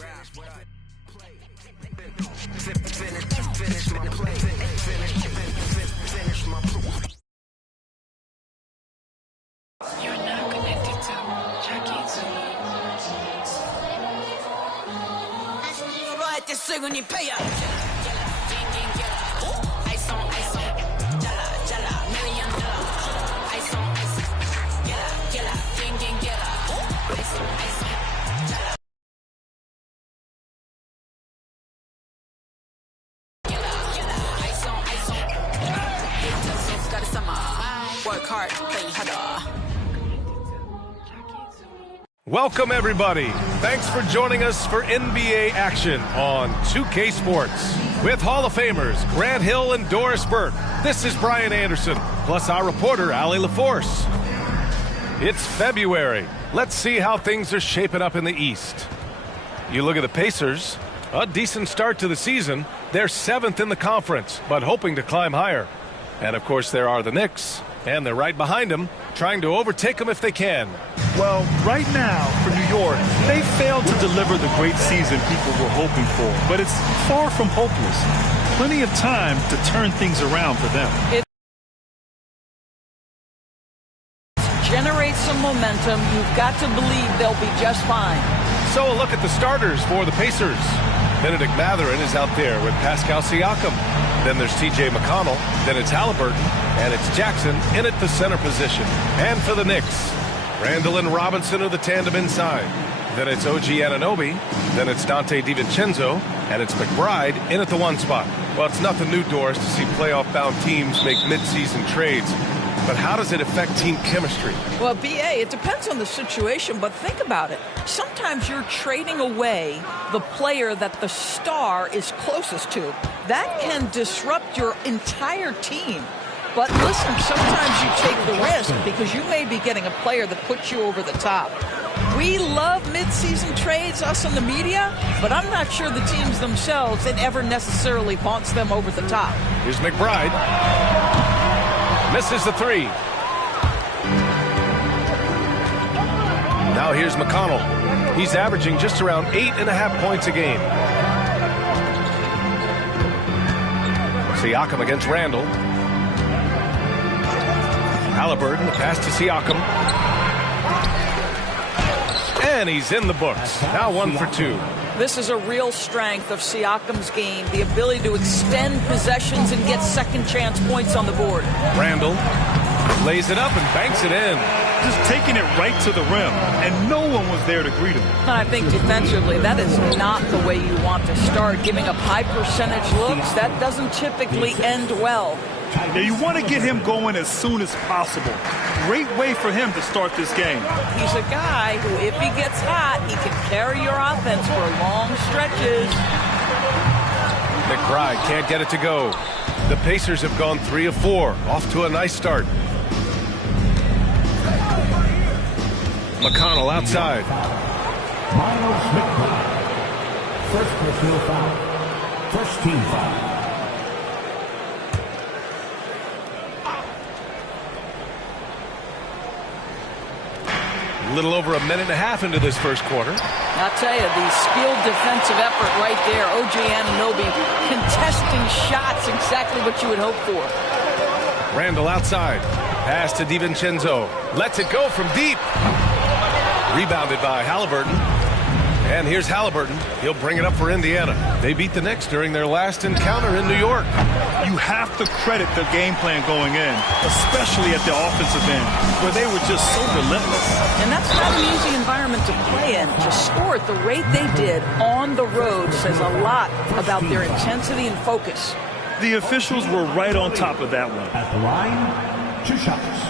You're now connected to Jackie Work hard, play harder. Welcome, everybody. Thanks for joining us for NBA action on 2K Sports. With Hall of Famers Grant Hill and Doris Burke, this is Brian Anderson, plus our reporter, Allie LaForce. It's February. Let's see how things are shaping up in the East. You look at the Pacers, a decent start to the season. They're 7th in the conference, but hoping to climb higher. And, of course, there are the Knicks, and they're right behind them, trying to overtake them if they can. Well, right now, for New York, they failed to deliver the great season people were hoping for. But it's far from hopeless. Plenty of time to turn things around for them. It generates some momentum. You've got to believe they'll be just fine. So a look at the starters for the Pacers. Benedict Mathurin is out there with Pascal Siakam. Then there's T.J. McConnell. Then it's Halliburton. And it's Jackson in at the center position. And for the Knicks, Randall and Robinson are the tandem inside. Then it's OG Anunoby. Then it's Dante DiVincenzo. And it's McBride in at the 1 spot. Well, it's nothing new, Doris, to see playoff-bound teams make mid-season trades. But how does it affect team chemistry? Well, B.A., it depends on the situation, but think about it. Sometimes you're trading away the player that the star is closest to. That can disrupt your entire team. But listen, sometimes you take the risk because you may be getting a player that puts you over the top. We love mid-season trades, us in the media, but I'm not sure the teams themselves, it ever necessarily vaunts them over the top. Here's McBride. Misses the 3. Now here's McConnell. He's averaging just around 8.5 points a game. Siakam against Randall. Halliburton, the pass to Siakam. And he's in the books. Now 1 for 2. This is a real strength of Siakam's game, the ability to extend possessions and get second chance points on the board. Randall lays it up and banks it in. Just taking it right to the rim, and no one was there to greet him. And I think defensively, that is not the way you want to start. Giving up high percentage looks, that doesn't typically end well. Now, you want to get him going as soon as possible. Great way for him to start this game. He's a guy who, if he gets hot, he can carry your offense for long stretches. McBride can't get it to go. The Pacers have gone 3 of 4, off to a nice start. McConnell outside. Miles McBride. First personal foul. First team foul. A little over a minute and a half into this first quarter. I'll tell you, the skilled defensive effort right there. OG Anunoby contesting shots, exactly what you would hope for. Randall outside. Pass to DiVincenzo. Lets it go from deep. Rebounded by Halliburton. And here's Halliburton. He'll bring it up for Indiana. They beat the Knicks during their last encounter in New York. You have to credit the game plan going in, especially at the offensive end, where they were just so relentless. And that's not an easy environment to play in. To score at the rate they did on the road says a lot about their intensity and focus. The officials were right on top of that one. At the line, 2 shots.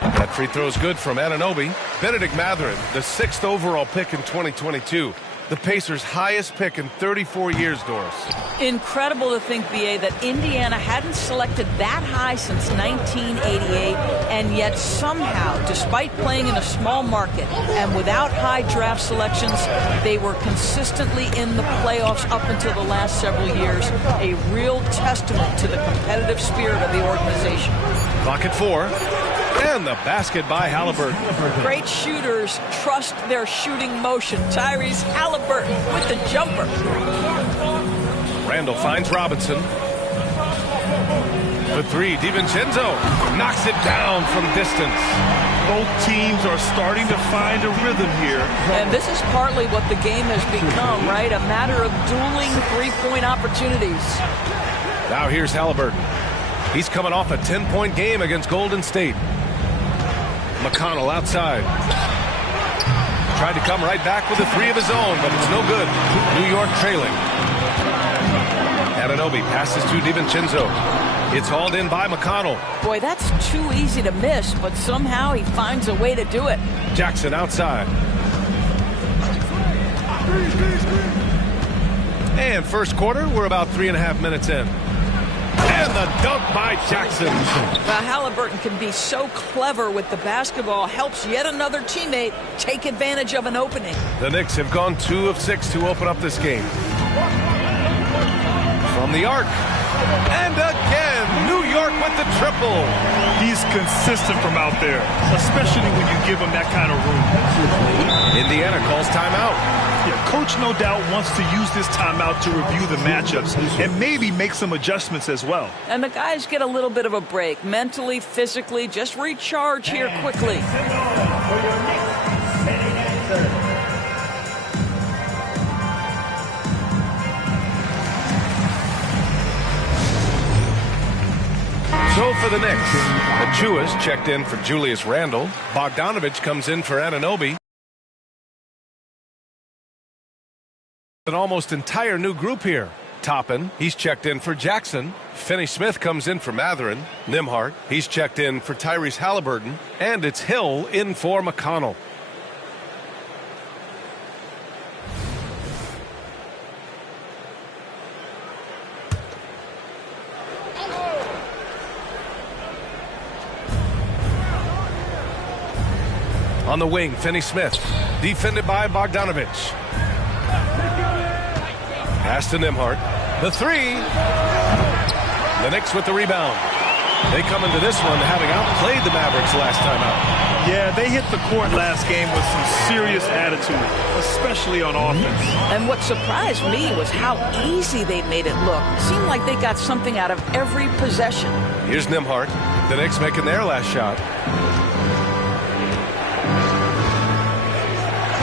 That free throw is good from Anunoby. Benedict Mathurin, the 6th overall pick in 2022. The Pacers' highest pick in 34 years, Doris. Incredible to think, B.A., that Indiana hadn't selected that high since 1988, and yet somehow, despite playing in a small market and without high draft selections, they were consistently in the playoffs up until the last several years. A real testament to the competitive spirit of the organization. Clock at 4. And the basket by Halliburton. Great shooters trust their shooting motion. Tyrese Halliburton with the jumper. Randall finds Robinson. The three, DiVincenzo knocks it down from distance. Both teams are starting to find a rhythm here. And this is partly what the game has become, right? A matter of dueling three-point opportunities. Now here's Halliburton. He's coming off a 10-point game against Golden State. McConnell outside. Tried to come right back with a three of his own, but it's no good. New York trailing. Anunoby passes to DiVincenzo. It's hauled in by McConnell. Boy, that's too easy to miss, but somehow he finds a way to do it. Jackson outside. And first quarter, we're about 3.5 minutes in. And the dunk by Jackson. Now, Halliburton can be so clever with the basketball, helps yet another teammate take advantage of an opening. The Knicks have gone 2 of 6 to open up this game. From the arc. And again, New York with the triple. He's consistent from out there, especially when you give him that kind of room. Indiana calls timeout. Yeah, coach no doubt wants to use this timeout to review the matchups and maybe make some adjustments as well. And the guys get a little bit of a break, mentally, physically, just recharge here quickly. So for the Knicks, Achua's checked in for Julius Randle. Bogdanovich comes in for Anunoby. An almost entire new group here. Toppin, he's checked in for Jackson. Finney-Smith comes in for Mathurin. Nembhard, he's checked in for Tyrese Halliburton. And it's Hill in for McConnell. On the wing, Finney-Smith, defended by Bogdanovich. Pass to Nembhard. The three. The Knicks with the rebound. They come into this one having outplayed the Mavericks last time out. Yeah, they hit the court last game with some serious attitude, especially on offense. And what surprised me was how easy they made it look. It seemed like they got something out of every possession. Here's Nembhard. The Knicks making their last shot.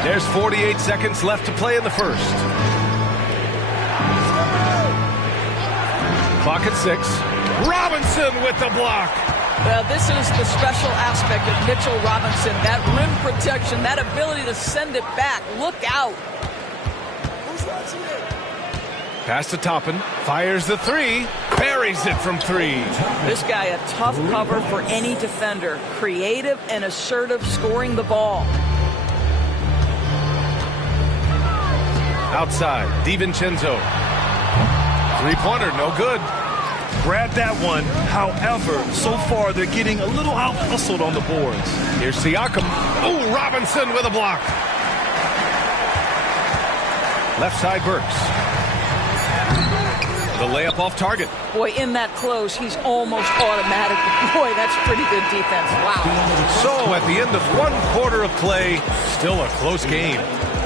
There's 48 seconds left to play in the first. Clock at 6. Robinson with the block. Well, this is the special aspect of Mitchell Robinson. That rim protection, that ability to send it back. Look out. Pass to Toppin. Fires the three. Buries it from 3. This guy, a tough cover for any defender. Creative and assertive scoring the ball. Outside, DiVincenzo. Three-pointer, no good. Grab that one. However, so far they're getting a little out-hustled on the boards. Here's Siakam. Oh, Robinson with a block. Left side, Burks. The layup off target. Boy, in that close, he's almost automatic. Boy, that's pretty good defense. Wow. So at the end of 1 quarter of play, still a close game.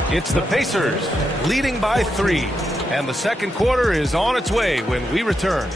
It's the Pacers leading by 3. And the second quarter is on its way when we return.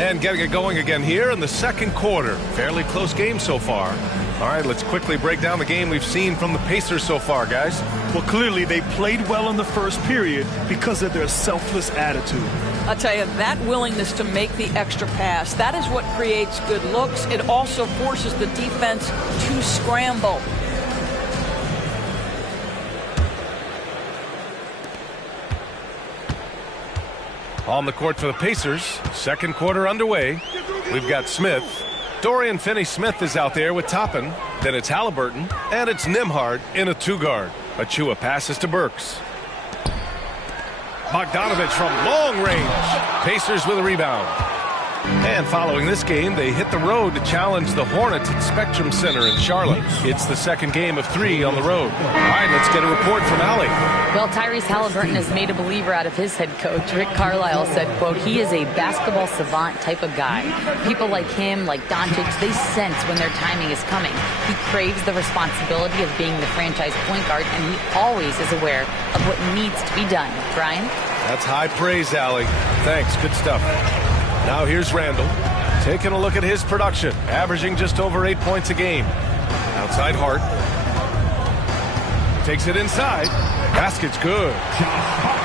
And getting it going again here in the second quarter. Fairly close game so far. All right, let's quickly break down the game we've seen from the Pacers so far, guys. Well, clearly they played well in the first period because of their selfless attitude. I'll tell you, that willingness to make the extra pass, that is what creates good looks. It also forces the defense to scramble. On the court for the Pacers, second quarter underway. We've got Smith. Dorian Finney-Smith is out there with Toppin. Then it's Halliburton, and it's Nembhard in a two-guard. Achua passes to Burks. Bogdanovich from long range. Pacers with a rebound. And following this game, they hit the road to challenge the Hornets at Spectrum Center in Charlotte. It's the second game of 3 on the road. All right, let's get a report from Allie. Well, Tyrese Halliburton has made a believer out of his head coach. Rick Carlisle said, quote, he is a basketball savant type of guy. People like him, like Doncic, they sense when their timing is coming. He craves the responsibility of being the franchise point guard, and he always is aware of what needs to be done. Brian? That's high praise, Allie. Thanks, good stuff. Now here's Randall, taking a look at his production, averaging just over 8 points a game. Outside Hart. Takes it inside. Basket's good.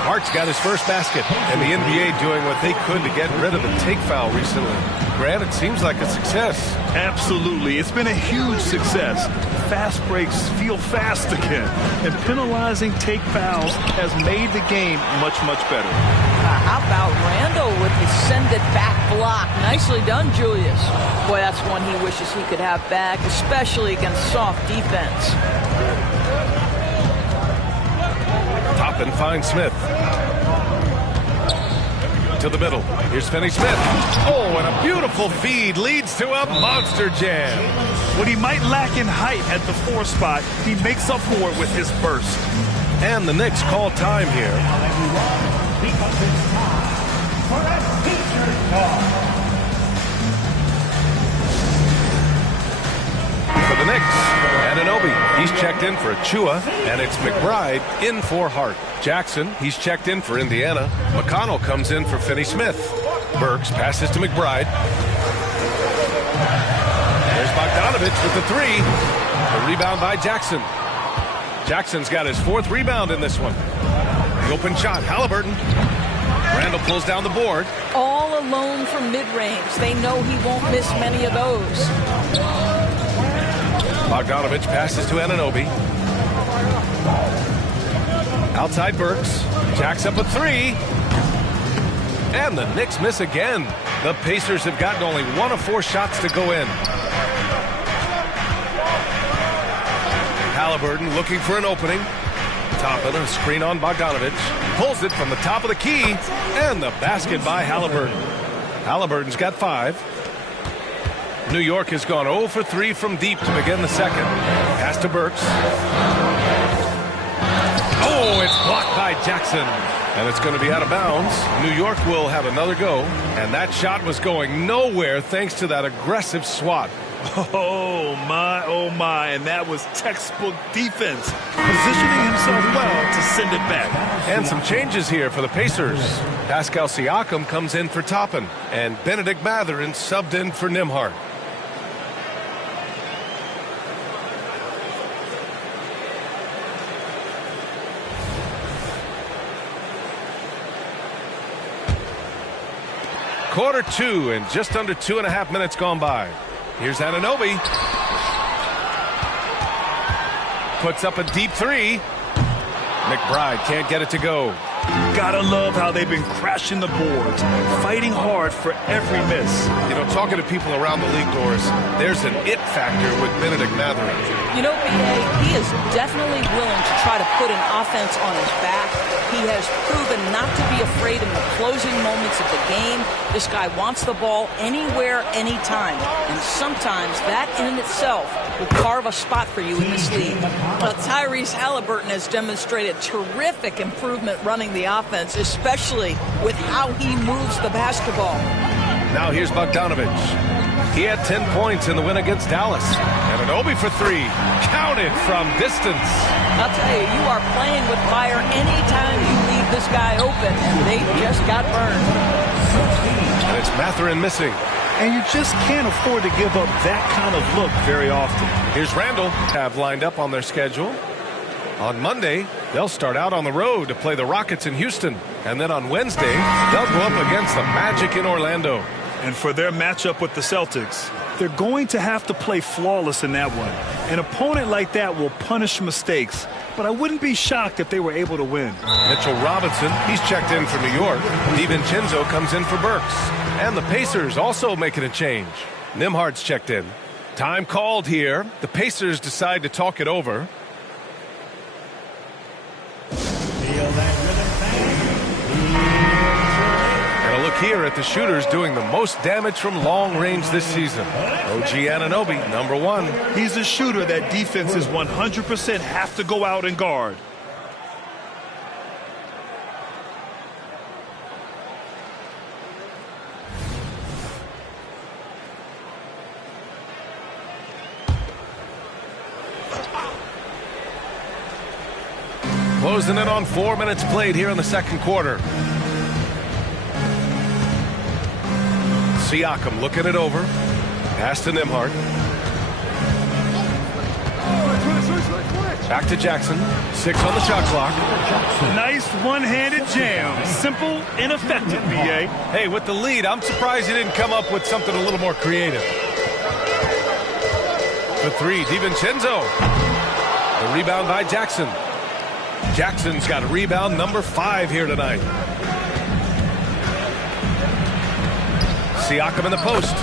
Hart's got his first basket, and the NBA doing what they could to get rid of the take foul recently. Grant, it seems like a success. Absolutely. It's been a huge success. Fast breaks feel fast again, and penalizing take fouls has made the game much, much better. How about Randall with the send it back block? Nicely done, Julius. Boy, that's one he wishes he could have back, especially against soft defense. Toppin finds Smith. To the middle. Here's Finney-Smith. Oh, and a beautiful feed leads to a monster jam. What he might lack in height at the 4 spot, he makes up for it with his burst. And the Knicks call time here. Because it's time for a feature talk. For the Knicks, Anunoby, he's checked in for Achua, and it's McBride in for Hart. Jackson, he's checked in for Indiana. McConnell comes in for Finney-Smith. Burks passes to McBride. There's Bogdanovich with the 3. The rebound by Jackson. Jackson's got his 4th rebound in this one. The open shot, Halliburton. Randall pulls down the board. All alone from mid-range. They know he won't miss many of those. Bogdanovich passes to Anunoby. Outside Burks. Jacks up a 3. And the Knicks miss again. The Pacers have gotten only 1 of 4 shots to go in. Halliburton looking for an opening. Toppin, a screen on Bogdanovich. Pulls it from the top of the key. And the basket by Halliburton. Halliburton's got 5. New York has gone 0 for 3 from deep to begin the second. Pass to Burks. Oh, it's blocked by Jackson. And it's going to be out of bounds. New York will have another go. And that shot was going nowhere thanks to that aggressive swat. Oh, my. And that was textbook defense. Positioning himself well to send it back. And some changes here for the Pacers. Pascal Siakam comes in for Toppin. And Benedict Mathurin subbed in for Nembhard. Quarter 2 and just under 2.5 minutes gone by. Here's Anunoby. Puts up a deep 3. McBride can't get it to go. Gotta love how they've been crashing the boards, fighting hard for every miss. You know, talking to people around the league, Doris, there's an it factor with Benedict Mathurin. You know, B.A., he is definitely willing to try to put an offense on his back. He has proven not to be afraid in the closing moments of the game. This guy wants the ball anywhere, anytime. And sometimes that in itself will carve a spot for you in this league. But Tyrese Halliburton has demonstrated terrific improvement running the offense, especially with how he moves the basketball. Now here's Bogdanovich. He had 10 points in the win against Dallas. Anunoby for 3. Counted from distance. I'll tell you, you are playing with fire anytime you leave this guy open, and they just got burned. And it's Mathurin missing. And you just can't afford to give up that kind of look very often. Here's Randall. Have lined up on their schedule. On Monday, they'll start out on the road to play the Rockets in Houston. And then on Wednesday, they'll go up against the Magic in Orlando. And for their matchup with the Celtics, They're going to have to play flawless in that one. An opponent like that will punish mistakes, but I wouldn't be shocked if they were able to win. Mitchell Robinson, he's checked in for New York. DiVincenzo comes in for Burks. And the Pacers also making a change. Nembhard's checked in. Time called here. The Pacers decide to talk it over. And a look here at the shooters doing the most damage from long range this season. OG Anunoby, number 1. He's a shooter that defenses 100% have to go out and guard. Closing in on 4 minutes played here in the second quarter. Siakam looking it over. Pass to Nembhard. Back to Jackson. 6 on the shot clock. Nice one-handed jam. Simple and effective, B.A. Hey, with the lead, I'm surprised he didn't come up with something a little more creative. The 3, DiVincenzo. The rebound by Jackson. Jackson's got a rebound number 5 here tonight. Siakam in the post.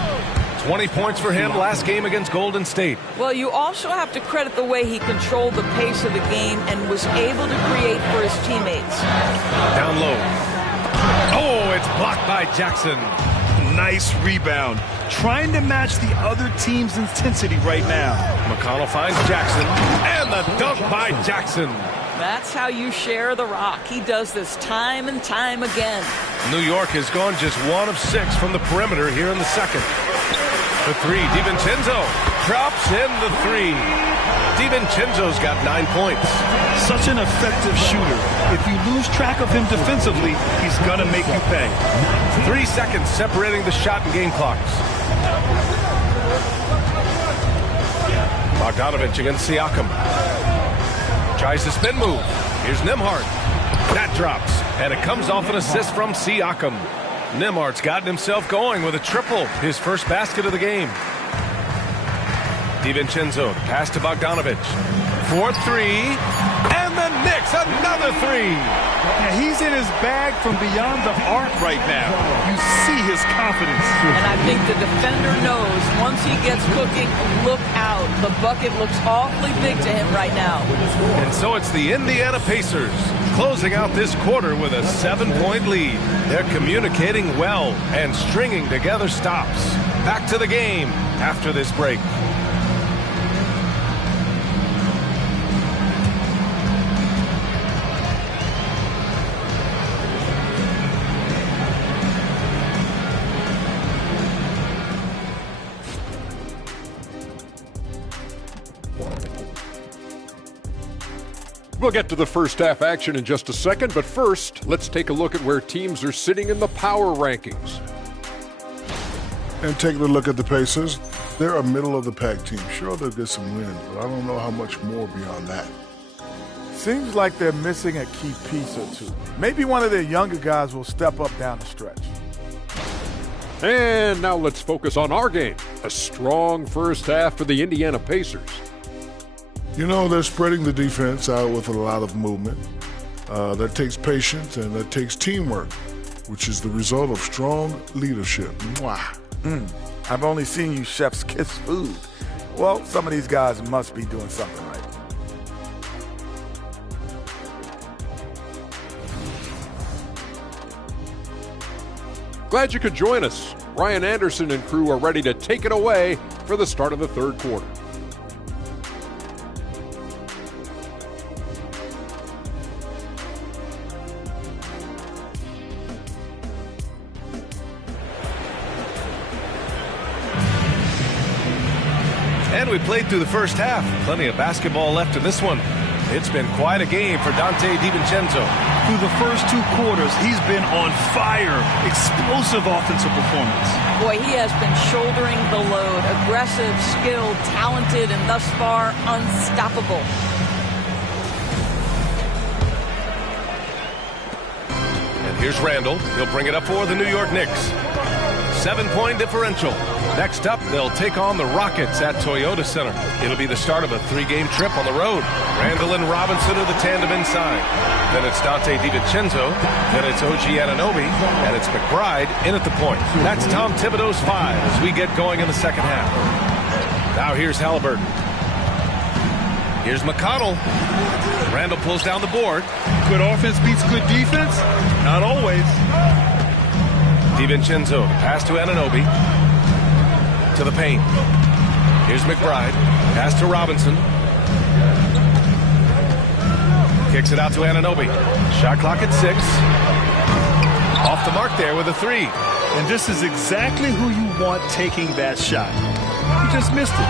20 points for him last game against Golden State. Well, you also have to credit the way he controlled the pace of the game and was able to create for his teammates. Down low. Oh, it's blocked by Jackson. Nice rebound. Trying to match the other team's intensity right now. McConnell finds Jackson. And the dunk by Jackson. That's how you share the rock. He does this time and time again. New York has gone just 1 of 6 from the perimeter here in the second. The 3, DiVincenzo drops in the 3. DiVincenzo's got 9 points. Such an effective shooter. If you lose track of him defensively, he's gonna make you pay. 3 seconds separating the shot and game clocks. Bogdanovich against Siakam. Tries the spin move. Here's Nembhard. That drops, and it comes off an assist from Siakam. Nembhard's gotten himself going with a triple, his first basket of the game. DiVincenzo, pass to Bogdanovich. 4-3, and the Knicks, another 3. Yeah, he's in his bag from beyond the arc right now. You see his confidence. And I think the defender knows once he gets cooking, look out. The bucket looks awfully big to him right now. And so it's the Indiana Pacers closing out this quarter with a 7-point lead. They're communicating well and stringing together stops. Back to the game after this break. We'll get to the first half action in just a second, but first, let's take a look at where teams are sitting in the power rankings. And taking a look at the Pacers, they're a middle-of-the-pack team. Sure, they'll get some wins, but I don't know how much more beyond that. Seems like they're missing a key piece or two. Maybe one of their younger guys will step up down the stretch. And now let's focus on our game. A strong first half for the Indiana Pacers. You know, they're spreading the defense out with a lot of movement. That takes patience and that takes teamwork, which is the result of strong leadership. Mwah. I've only seen you chefs kiss food. Well, some of these guys must be doing something right. Glad you could join us. Ryan Anderson and crew are ready to take it away for the start of the third quarter. And we played through the first half. Plenty of basketball left in this one. It's been quite a game for Dante DiVincenzo. Through the first 2 quarters, he's been on fire. Explosive offensive performance. Boy, he has been shouldering the load. Aggressive, skilled, talented, and thus far unstoppable. And here's Randall. He'll bring it up for the New York Knicks. 7-point differential. Next up, they'll take on the Rockets at Toyota Center. It'll be the start of a 3-game trip on the road. Randall and Robinson are the tandem inside. Then it's Dante DiVincenzo. Then it's OG Anunoby. And it's McBride in at the point. That's Tom Thibodeau's 5 as we get going in the second half. Now here's Halliburton. Here's McConnell. Randall pulls down the board. Good offense beats good defense? Not always. DiVincenzo, pass to Anunoby. To the paint. Here's McBride. Pass to Robinson. Kicks it out to Anunoby. Shot clock at 6. Off the mark there with a 3. And this is exactly who you want taking that shot. He just missed it.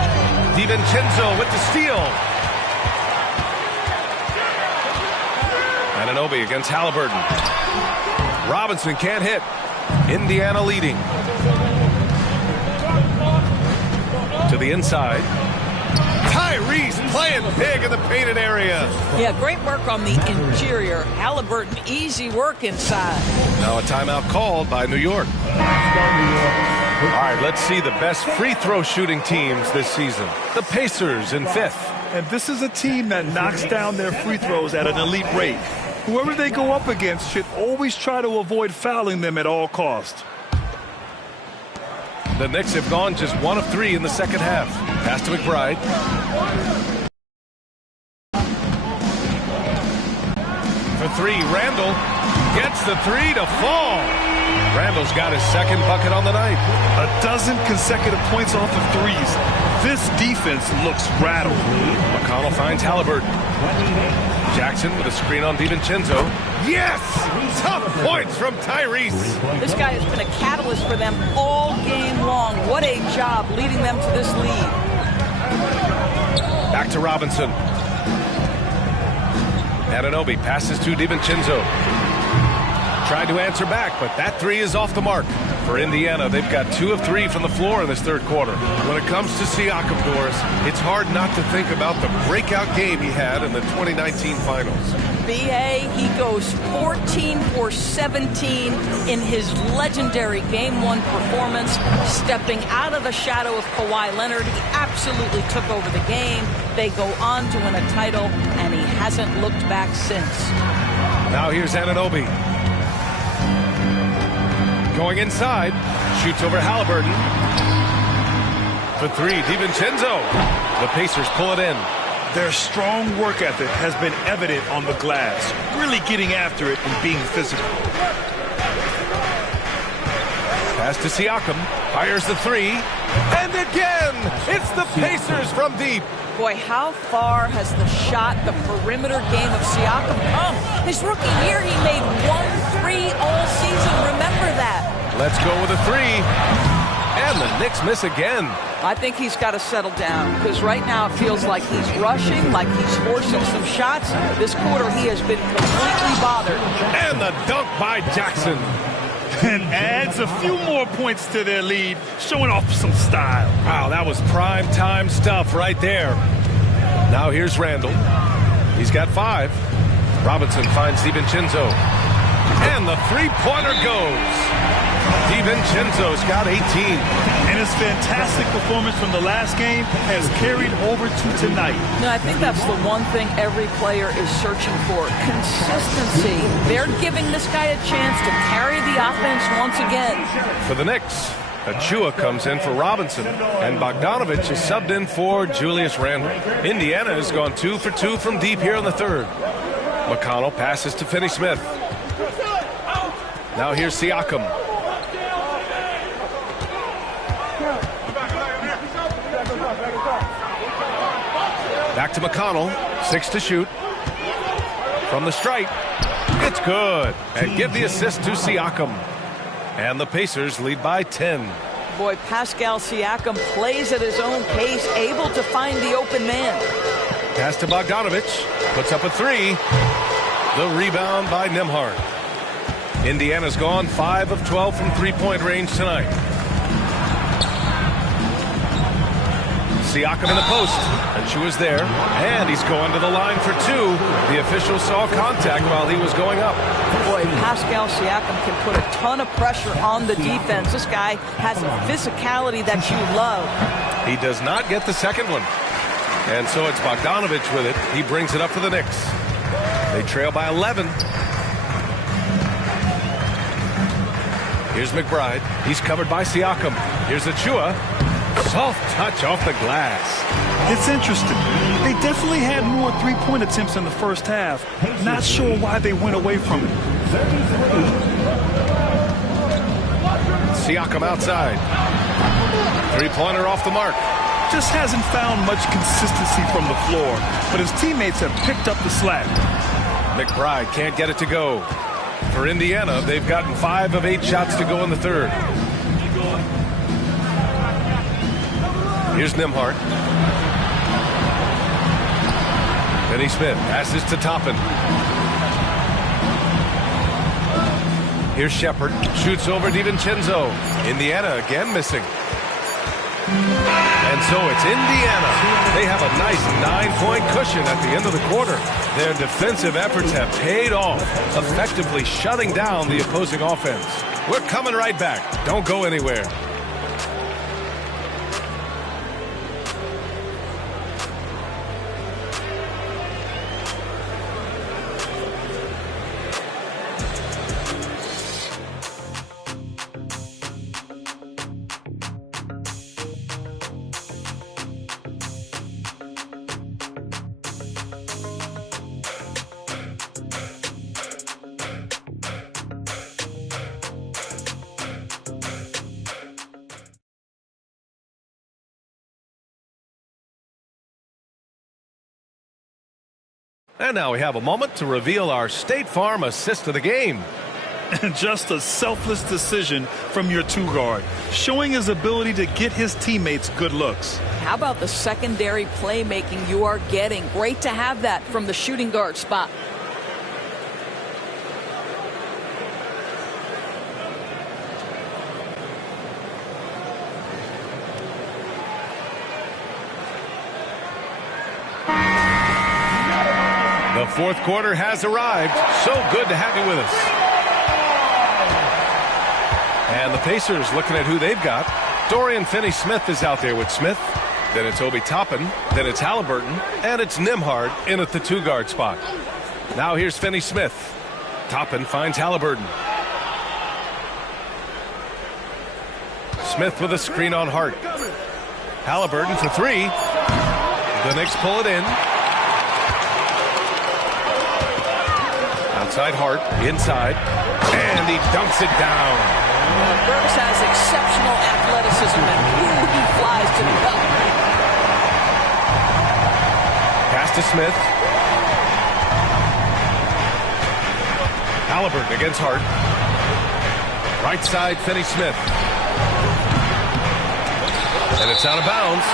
DiVincenzo with the steal. Anunoby against Halliburton. Robinson can't hit. Indiana leading. To the inside. Tyrese playing big in the painted area. Yeah, great work on the interior. Halliburton, easy work inside. Now a timeout called by New York. All right, let's see the best free throw shooting teams this season. The Pacers in 5th. And this is a team that knocks down their free throws at an elite rate. Whoever they go up against should always try to avoid fouling them at all costs. The Knicks have gone just 1 of 3 in the second half. Pass to McBride. For 3, Randall gets the 3 to fall. Randall's got his second bucket on the night. A dozen consecutive points off of threes. This defense looks rattled. McConnell finds Halliburton. Jackson with a screen on DiVincenzo. Yes! Tough points from Tyrese. This guy has been a catalyst for them all game long. What a job leading them to this lead. Back to Robinson. Anunoby passes to DiVincenzo. Tried to answer back, but that 3 is off the mark. For Indiana, they've got 2 of 3 from the floor in this third quarter. When it comes to Siakam, Doris, it's hard not to think about the breakout game he had in the 2019 finals. B.A., he goes 14 for 17 in his legendary Game 1 performance, stepping out of the shadow of Kawhi Leonard. He absolutely took over the game. They go on to win a title, and he hasn't looked back since. Now here's Anunoby. Going inside, shoots over Halliburton. For 3, DiVincenzo. The Pacers pull it in. Their strong work ethic has been evident on the glass, really getting after it and being physical. Pass to Siakam, fires the 3, and again, it's the Pacers from deep. Boy, how far has the shot, the perimeter game of Siakam come? His rookie year, he made 1 3 all season. Remember that. Let's go with a 3. And the Knicks miss again. I think he's got to settle down because right now it feels like he's rushing, like he's forcing some shots. This quarter, he has been completely bothered. And the dunk by Jackson. And adds a few more points to their lead, showing off some style. Wow, that was prime time stuff right there. Now here's Randall. He's got 5. Robinson finds DiVincenzo. And the 3-pointer goes. DiVincenzo's got 18. And his fantastic performance from the last game has carried over to tonight. No, I think that's the one thing every player is searching for. Consistency. They're giving this guy a chance to carry the offense once again. For the Knicks, Achua comes in for Robinson, and Bogdanovich is subbed in for Julius Randle. Indiana has gone 2 for 2 from deep here in the third. McConnell passes to Finney-Smith. Now here's Siakam. Back to McConnell. 6 to shoot. From the stripe. It's good. And give the assist to Siakam. And the Pacers lead by 10. Boy, Pascal Siakam plays at his own pace, able to find the open man. Pass to Bogdanovich. Puts up a 3. The rebound by Nembhard. Indiana's gone 5 of 12 from three-point range tonight. Siakam in the post. Achua's there, and he's going to the line for two. The official saw contact while he was going up. Boy, Pascal Siakam can put a ton of pressure on the defense. This guy has a physicality that you love. He does not get the second one. And so it's Bogdanovich with it. He brings it up for the Knicks. They trail by 11. Here's McBride. He's covered by Siakam. Here's Achua. Soft touch off the glass. It's interesting. They definitely had more three-point attempts in the first half. Not sure why they went away from it. Siakam outside. Three-pointer off the mark. Just hasn't found much consistency from the floor, but his teammates have picked up the slack. McBride can't get it to go. For Indiana, they've gotten 5 of 8 shots to go in the third. Here's Nembhard. Finney Smith passes to Toppin. Here's Shepard. Shoots over DiVincenzo. Indiana again missing. And so it's Indiana. They have a nice 9-point cushion at the end of the quarter. Their defensive efforts have paid off, effectively shutting down the opposing offense. We're coming right back. Don't go anywhere. And now we have a moment to reveal our State Farm assist of the game. Just a selfless decision from your two-guard, showing his ability to get his teammates good looks. How about the secondary playmaking you are getting? Great to have that from the shooting guard spot. The fourth quarter has arrived. So good to have you with us. And the Pacers looking at who they've got. Dorian Finney-Smith is out there with Smith. Then it's Obi Toppin. Then it's Halliburton. And it's Nembhard in at the two-guard spot. Now here's Finney-Smith. Toppin finds Halliburton. Smith with a screen on Hart. Halliburton for three. The Knicks pull it in. Outside Hart, inside, and he dunks it down. Burks has exceptional athleticism, and he flies to the cup. Pass to Smith. Halliburton against Hart. Right side, Finney-Smith. And it's out of bounds.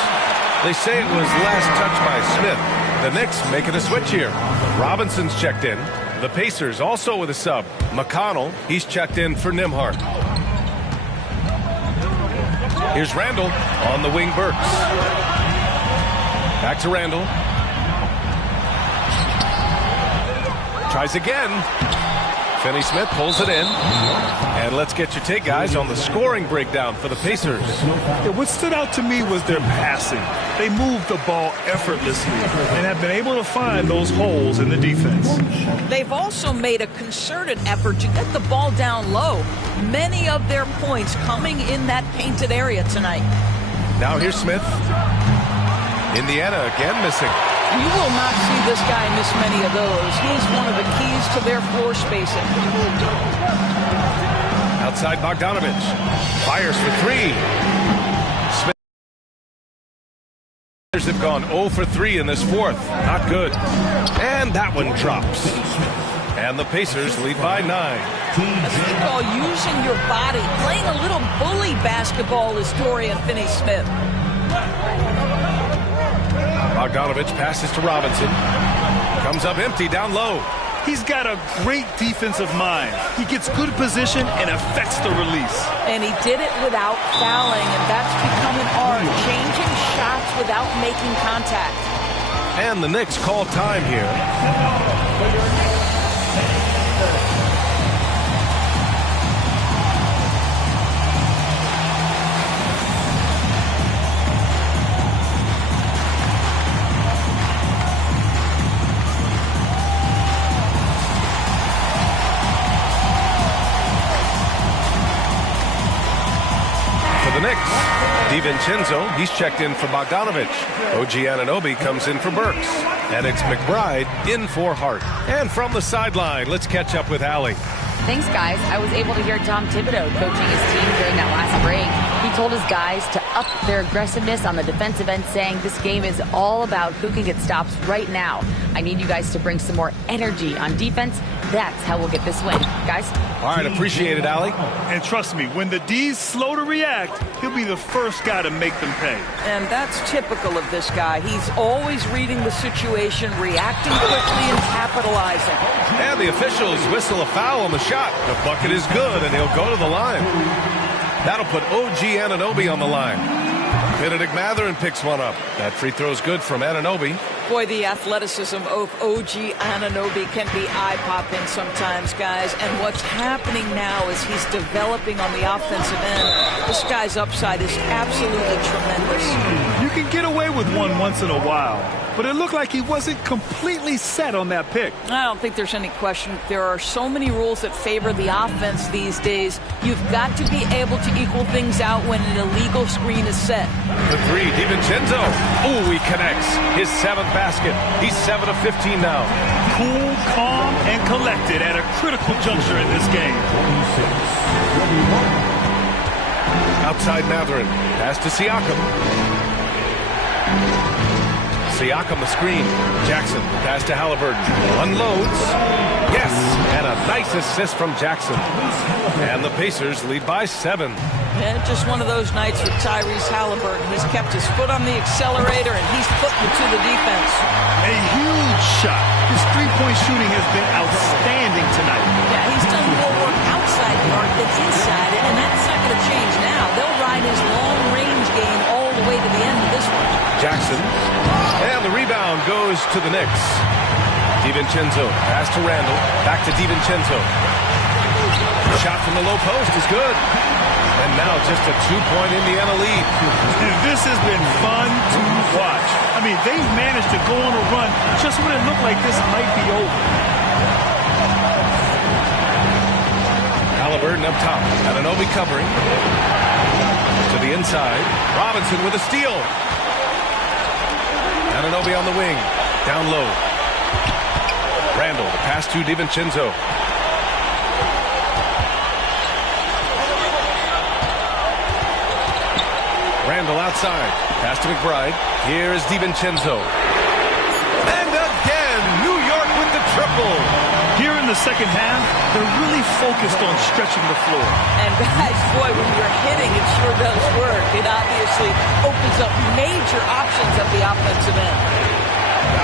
They say it was last touched by Smith. The Knicks making a switch here. Robinson's checked in. The Pacers also with a sub. McConnell, he's checked in for Nembhard. Here's Randall on the wing. Burks. Back to Randall. Tries again. Finney-Smith pulls it in. And let's get your take, guys, on the scoring breakdown for the Pacers. Yeah, what stood out to me was their passing. They moved the ball effortlessly and have been able to find those holes in the defense. They've also made a concerted effort to get the ball down low. Many of their points coming in that painted area tonight. Now here's Smith. Indiana again missing. You will not see this guy miss many of those. He's one of the keys to their floor spacing. Outside Bogdanovich. Fires for three. Smith have gone 0 for 3 in this fourth. Not good. And that one drops. And the Pacers lead by 9. That's what you call using your body. Playing a little bully basketball is Dorian Finney-Smith. Bogdanovich passes to Robinson. Comes up empty down low. He's got a great defensive mind. He gets good position and affects the release. And he did it without fouling, and that's become an art. Changing shots without making contact. And the Knicks call time here. For the Knicks, DiVincenzo, he's checked in for Bogdanovich. OG Anunoby comes in for Burks. And it's McBride in for Hart. And from the sideline, let's catch up with Allie. Thanks, guys. I was able to hear Tom Thibodeau coaching his team during that last break. He told his guys to up their aggressiveness on the defensive end, saying this game is all about who can get stops right now. I need you guys to bring some more energy on defense. That's how we'll get this win. Guys? All right, appreciate it, Allie. And trust me, when the D's slow to react, he'll be the first guy to make them pay. And that's typical of this guy. He's always reading the situation, reacting quickly, and capitalizing. And the officials whistle a foul on the shot. The bucket is good, and he'll go to the line. That'll put OG Anunoby on the line. Benedict Mathurin picks one up. That free throw's good from Anunoby. Boy, the athleticism of OG Anunoby can be eye-popping sometimes, guys. And what's happening now is he's developing on the offensive end. This guy's upside is absolutely tremendous. You can get away with one once in a while, but it looked like he wasn't completely set on that pick. I don't think there's any question. There are so many rules that favor the offense these days. You've got to be able to equal things out when an illegal screen is set. The three, DiVincenzo. Ooh, he connects. His seventh basket. He's 7 of 15 now. Cool, calm, and collected at a critical juncture in this game. Outside Mathurin. Pass to Siakam. Siakam the screen. Jackson. Pass to Halliburton. Unloads. Yes. And a nice assist from Jackson. And the Pacers lead by 7. Yeah, just one of those nights with Tyrese Halliburton. He's kept his foot on the accelerator, and he's putting it to the defense. A huge shot. His three-point shooting has been outstanding tonight. Yeah, he's done more work outside the arc than inside it, and that's not going to change now. They'll ride his long-range game all the way to the end of this one. Jackson. And the rebound goes to the Knicks. DiVincenzo. Pass to Randall. Back to DiVincenzo. Shot from the low post is good. And now just a 2-point Indiana lead. This has been fun to watch. I mean, they've managed to go on a run just when it looked like this might be over. Halliburton up top. Anunoby covering. To the inside. Robinson with a steal. Anunoby on the wing. Down low. Randall. The pass to DiVincenzo. Randall outside. Pass to McBride. Here is DiVincenzo. And again, New York with the triple. Here in the second half, they're really focused on stretching the floor. And guys, boy, when you're hitting, it sure does work. It obviously opens up major options at the offensive end.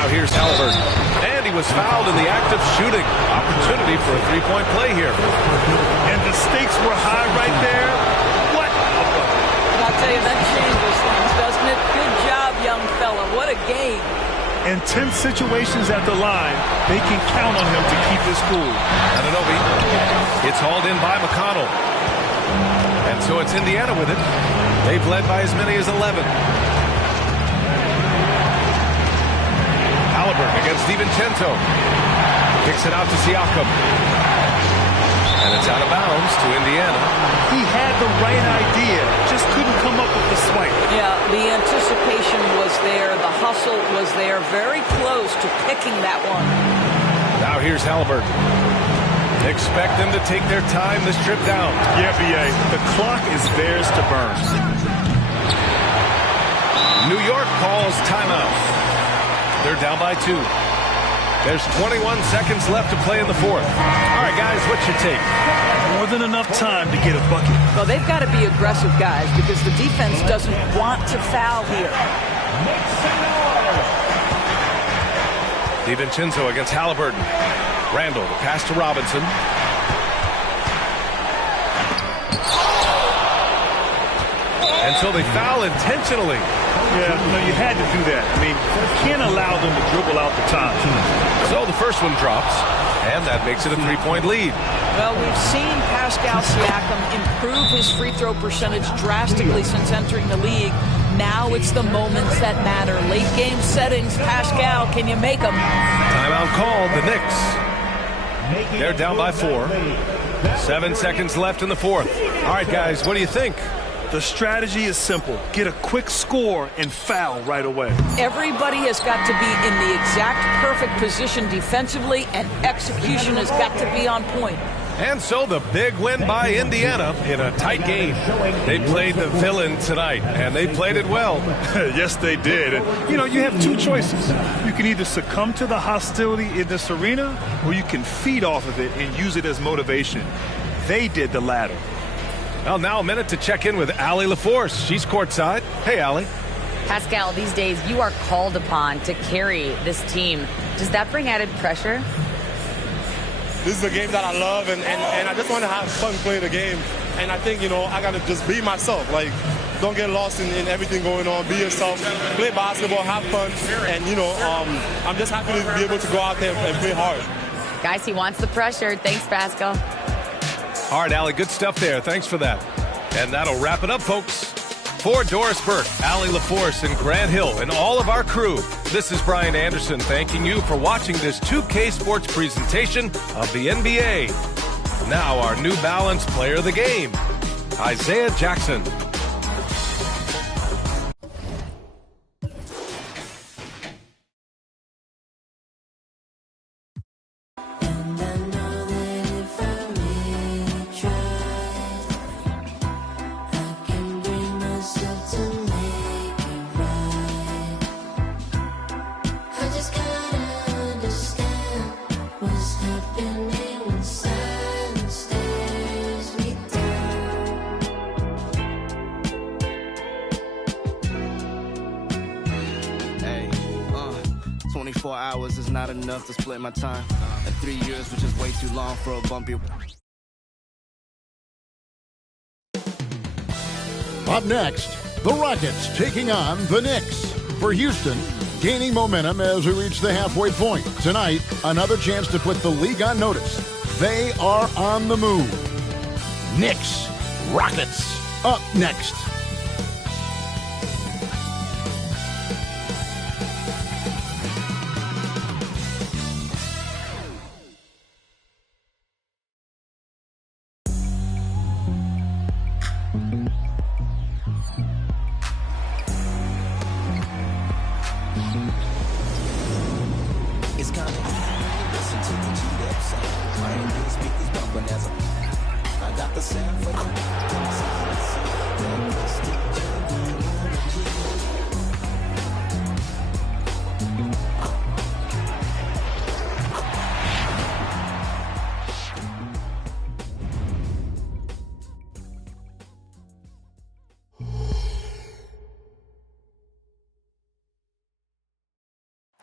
Now here's Halliburton. And he was fouled in the act of shooting. Opportunity for a three-point play here. And the stakes were high right there. What a bucket. I'll tell you, that changes things, doesn't it? Good job, young fella. What a game. In tense situations at the line, they can count on him to keep his cool. Anunoby. It's hauled in by McConnell. And so it's Indiana with it. They've led by as many as 11. Halliburton against DiVincenzo. Kicks it out to Siakam. And it's out of bounds to Indiana. He had the right idea, just couldn't come up with the swipe. Yeah, the anticipation was there. The hustle was there. Very close to picking that one. Now here's Halliburton. Expect them to take their time this trip down. Yeah, B.A., the clock is theirs to burn. New York calls timeout. They're down by 2. There's 21 seconds left to play in the fourth. All right, guys, what's your take? More than enough time to get a bucket. Well, they've got to be aggressive, guys, because the defense doesn't want to foul here. DiVincenzo against Halliburton. Randall, the pass to Robinson. And so they foul intentionally. Yeah, you had to do that. I mean, you can't allow them to dribble out the time. So the first one drops, and that makes it a 3-point lead. Well, we've seen Pascal Siakam improve his free throw percentage drastically since entering the league. Now it's the moments that matter. Late game settings. Pascal, can you make them? Timeout called. The Knicks. They're down by 4. 7 seconds left in the fourth. All right, guys, what do you think? The strategy is simple. Get a quick score and foul right away. Everybody has got to be in the exact perfect position defensively, and execution has got to be on point. And so the big win by Indiana in a tight game. They played the villain tonight, and they played it well. Yes, they did. And, you have two choices. You can either succumb to the hostility in this arena, or you can feed off of it and use it as motivation. They did the latter. Well, now a minute to check in with Allie LaForce. She's courtside. Hey, Allie. Pascal, these days you are called upon to carry this team. Does that bring added pressure? This is a game that I love, and I just want to have fun playing the game. And I think, I got to just be myself. Like, don't get lost in everything going on. Be yourself. Play basketball, have fun. And, I'm just happy to be able to go out there and play hard. Guys, he wants the pressure. Thanks, Pascal. All right, Allie, good stuff there. Thanks for that. And that'll wrap it up, folks. For Doris Burke, Allie LaForce, and Grant Hill, and all of our crew, this is Brian Anderson thanking you for watching this 2K Sports presentation of the NBA. Now our New Balance player of the game, Isaiah Jackson. Hours is not enough to split my time. And 3 years, which is way too long for a bumpy. Up next, the Rockets taking on the Knicks. For Houston, gaining momentum as we reach the halfway point. Tonight, another chance to put the league on notice. They are on the move. Knicks, Rockets, up next.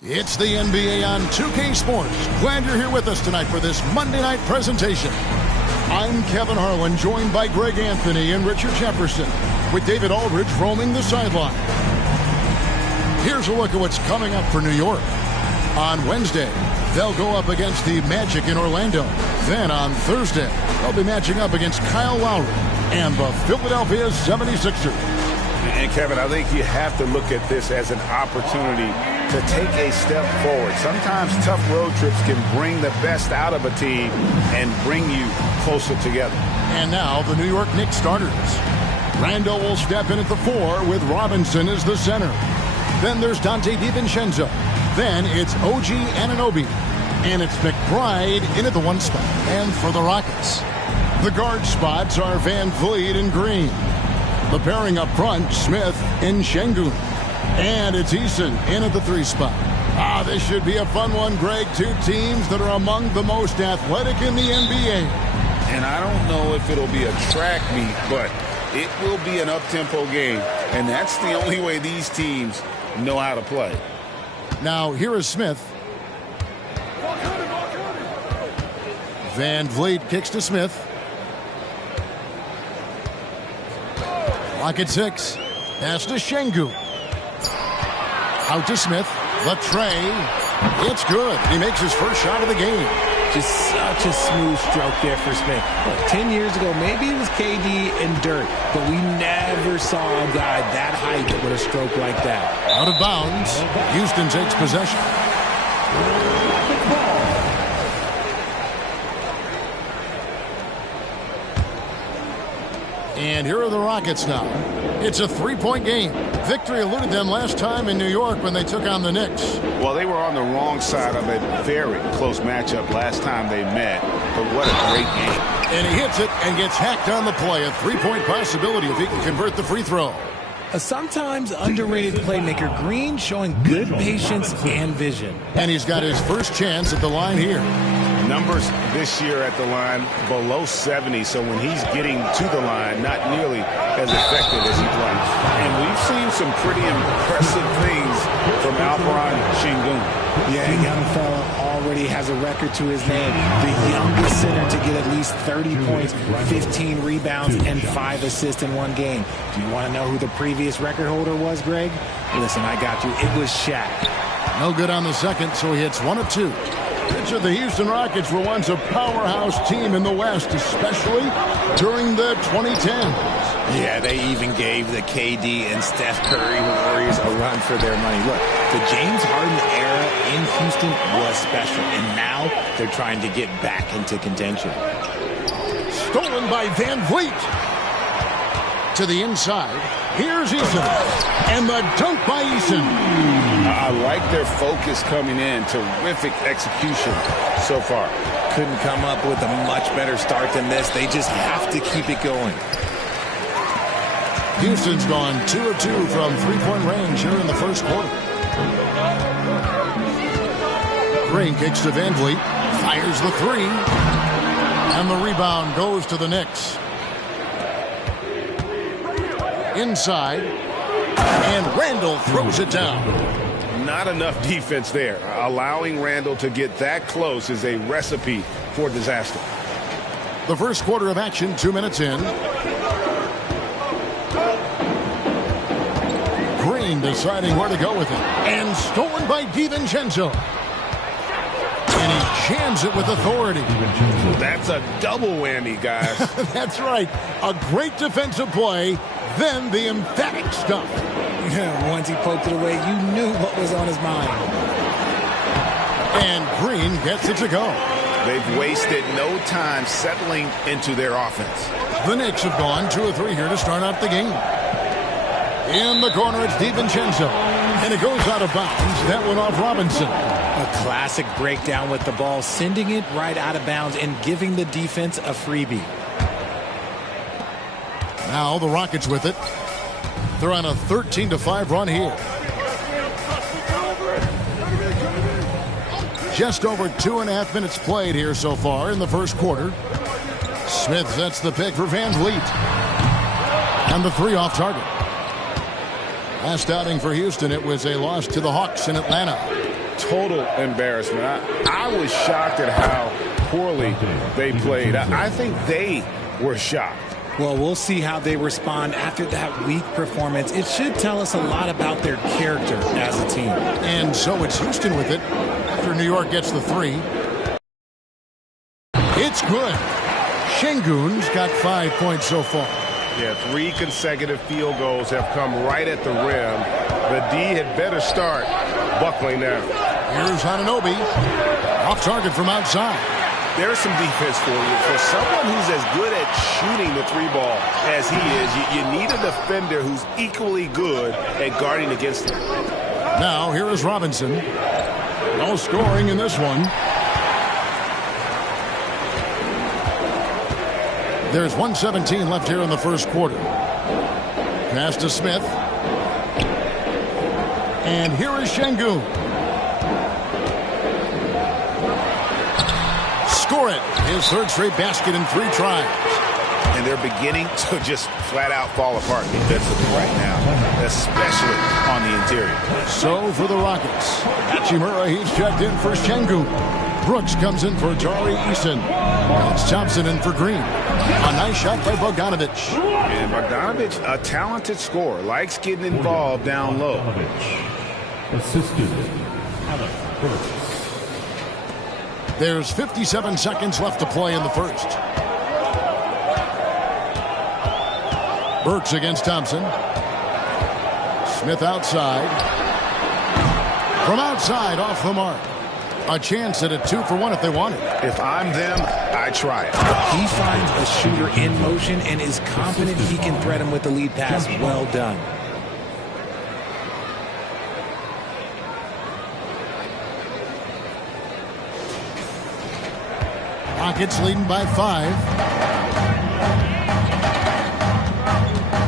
It's the NBA on 2K Sports. Glad you're here with us tonight for this Monday night presentation. I'm Kevin Harlan, joined by Greg Anthony and Richard Jefferson, with David Aldridge roaming the sideline. Here's a look at what's coming up for New York. On Wednesday, they'll go up against the Magic in Orlando. Then on Thursday, they'll be matching up against Kyle Lowry and the Philadelphia 76ers. And Kevin, I think you have to look at this as an opportunity to take a step forward. Sometimes tough road trips can bring the best out of a team and bring you closer together. And now the New York Knicks starters. Randall will step in at the 4 with Robinson as the center. Then there's Dante DiVincenzo. Then it's OG Anunoby. And it's McBride in at the 1 spot. And for the Rockets, the guard spots are Van Vliet and Green. The pairing up front, Smith and Şengün. And it's Eason in at the 3 spot. This should be a fun one, Greg. Two teams that are among the most athletic in the NBA. And I don't know if it'll be a track meet, but it will be an up-tempo game. And that's the only way these teams know how to play. Now, here is Smith. Van Vliet kicks to Smith. Clock at 6. Pass to Şengün. Out to Smith. The tray. It's good. He makes his first shot of the game. Just such a smooth stroke there for Smith. Look, 10 years ago, maybe it was KD and Dirk, but we never saw a guy that height with a stroke like that. Out of bounds. Houston takes possession. And here are the Rockets now. It's a three-point game. Victory eluded them last time in New York when they took on the Knicks. Well, they were on the wrong side of a very close matchup last time they met, but what a great game. And he hits it and gets hacked on the play. A three-point possibility if he can convert the free throw. A sometimes underrated playmaker, Green, showing good patience and vision. And he's got his first chance at the line here. Numbers this year at the line below 70, so when he's getting to the line, not nearly as effective as he plays. And we've seen some pretty impressive things from Alperon Şengün. Yeah, young fella already has a record to his name. The youngest center to get at least 30 points, 15 rebounds, and 5 assists in one game. Do you want to know who the previous record holder was, Greg? Listen, I got you. It was Shaq. No good on the second, so he hits 1 of 2. The Houston Rockets were once a powerhouse team in the West, especially during the 2010s. Yeah, they even gave the KD and Steph Curry Warriors a run for their money. Look, the James Harden era in Houston was special, and now they're trying to get back into contention. Stolen by Van Vliet. To the inside. Here's Eason. And the dunk by Eason. I like their focus coming in. Terrific execution so far. Couldn't come up with a much better start than this. They just have to keep it going. Houston's gone 2 of 2 from three-point range here in the first quarter. Green kicks to Van Vliet. Fires the three. And the rebound goes to the Knicks. Inside. And Randall throws it down. Not enough defense there. Allowing Randall to get that close is a recipe for disaster. The first quarter of action, 2 minutes in. Green deciding where to go with it. And stolen by DiVincenzo. And he jams it with authority. That's a double whammy, guys. That's right. A great defensive play, then the emphatic stuff. Yeah, once he poked it away, you knew what was on his mind. And Green gets it to go. They've wasted no time settling into their offense. The Knicks have gone 2 of 3 here to start out the game. In the corner, it's DiVincenzo. And it goes out of bounds. That went off Robinson. A classic breakdown with the ball, sending it right out of bounds and giving the defense a freebie. Now the Rockets with it. They're on a 13-5 run here. Just over 2.5 minutes played here so far in the first quarter. Smith sets the pick for Van Vliet. And the three off target. Last outing for Houston, it was a loss to the Hawks in Atlanta. Total embarrassment. I was shocked at how poorly they played. I think they were shocked. Well, we'll see how they respond after that weak performance. It should tell us a lot about their character as a team. And so it's Houston with it after New York gets the three. It's good. Şengün's got 5 points so far. Yeah, 3 consecutive field goals have come right at the rim. The D had better start buckling now. Here's Anunoby. Off target from outside. There's some defense for you. For someone who's as good at shooting the three ball as he is, you need a defender who's equally good at guarding against him. Now, here is Robinson. No scoring in this one. There's 1:17 left here in the first quarter. Pass to Smith. And here is Şengün. Score it. His third straight basket in 3 tries. And they're beginning to just flat out fall apart defensively right now, especially on the interior. So for the Rockets, Hachimura, he's checked in for Şengün. Brooks comes in for Tari Eason. It's Thompson in for Green. A nice shot by Bogdanovic. And Bogdanovic, a talented scorer, likes getting involved down low. Assistant, Alec Burks. There's 57 seconds left to play in the first. Burks against Thompson. Smith outside. From outside, off the mark. A chance at a 2-for-1 if they want it. If I'm them, I try it. He finds a shooter in motion and is confident he can thread him with the lead pass. Well done. Rockets leading by 5.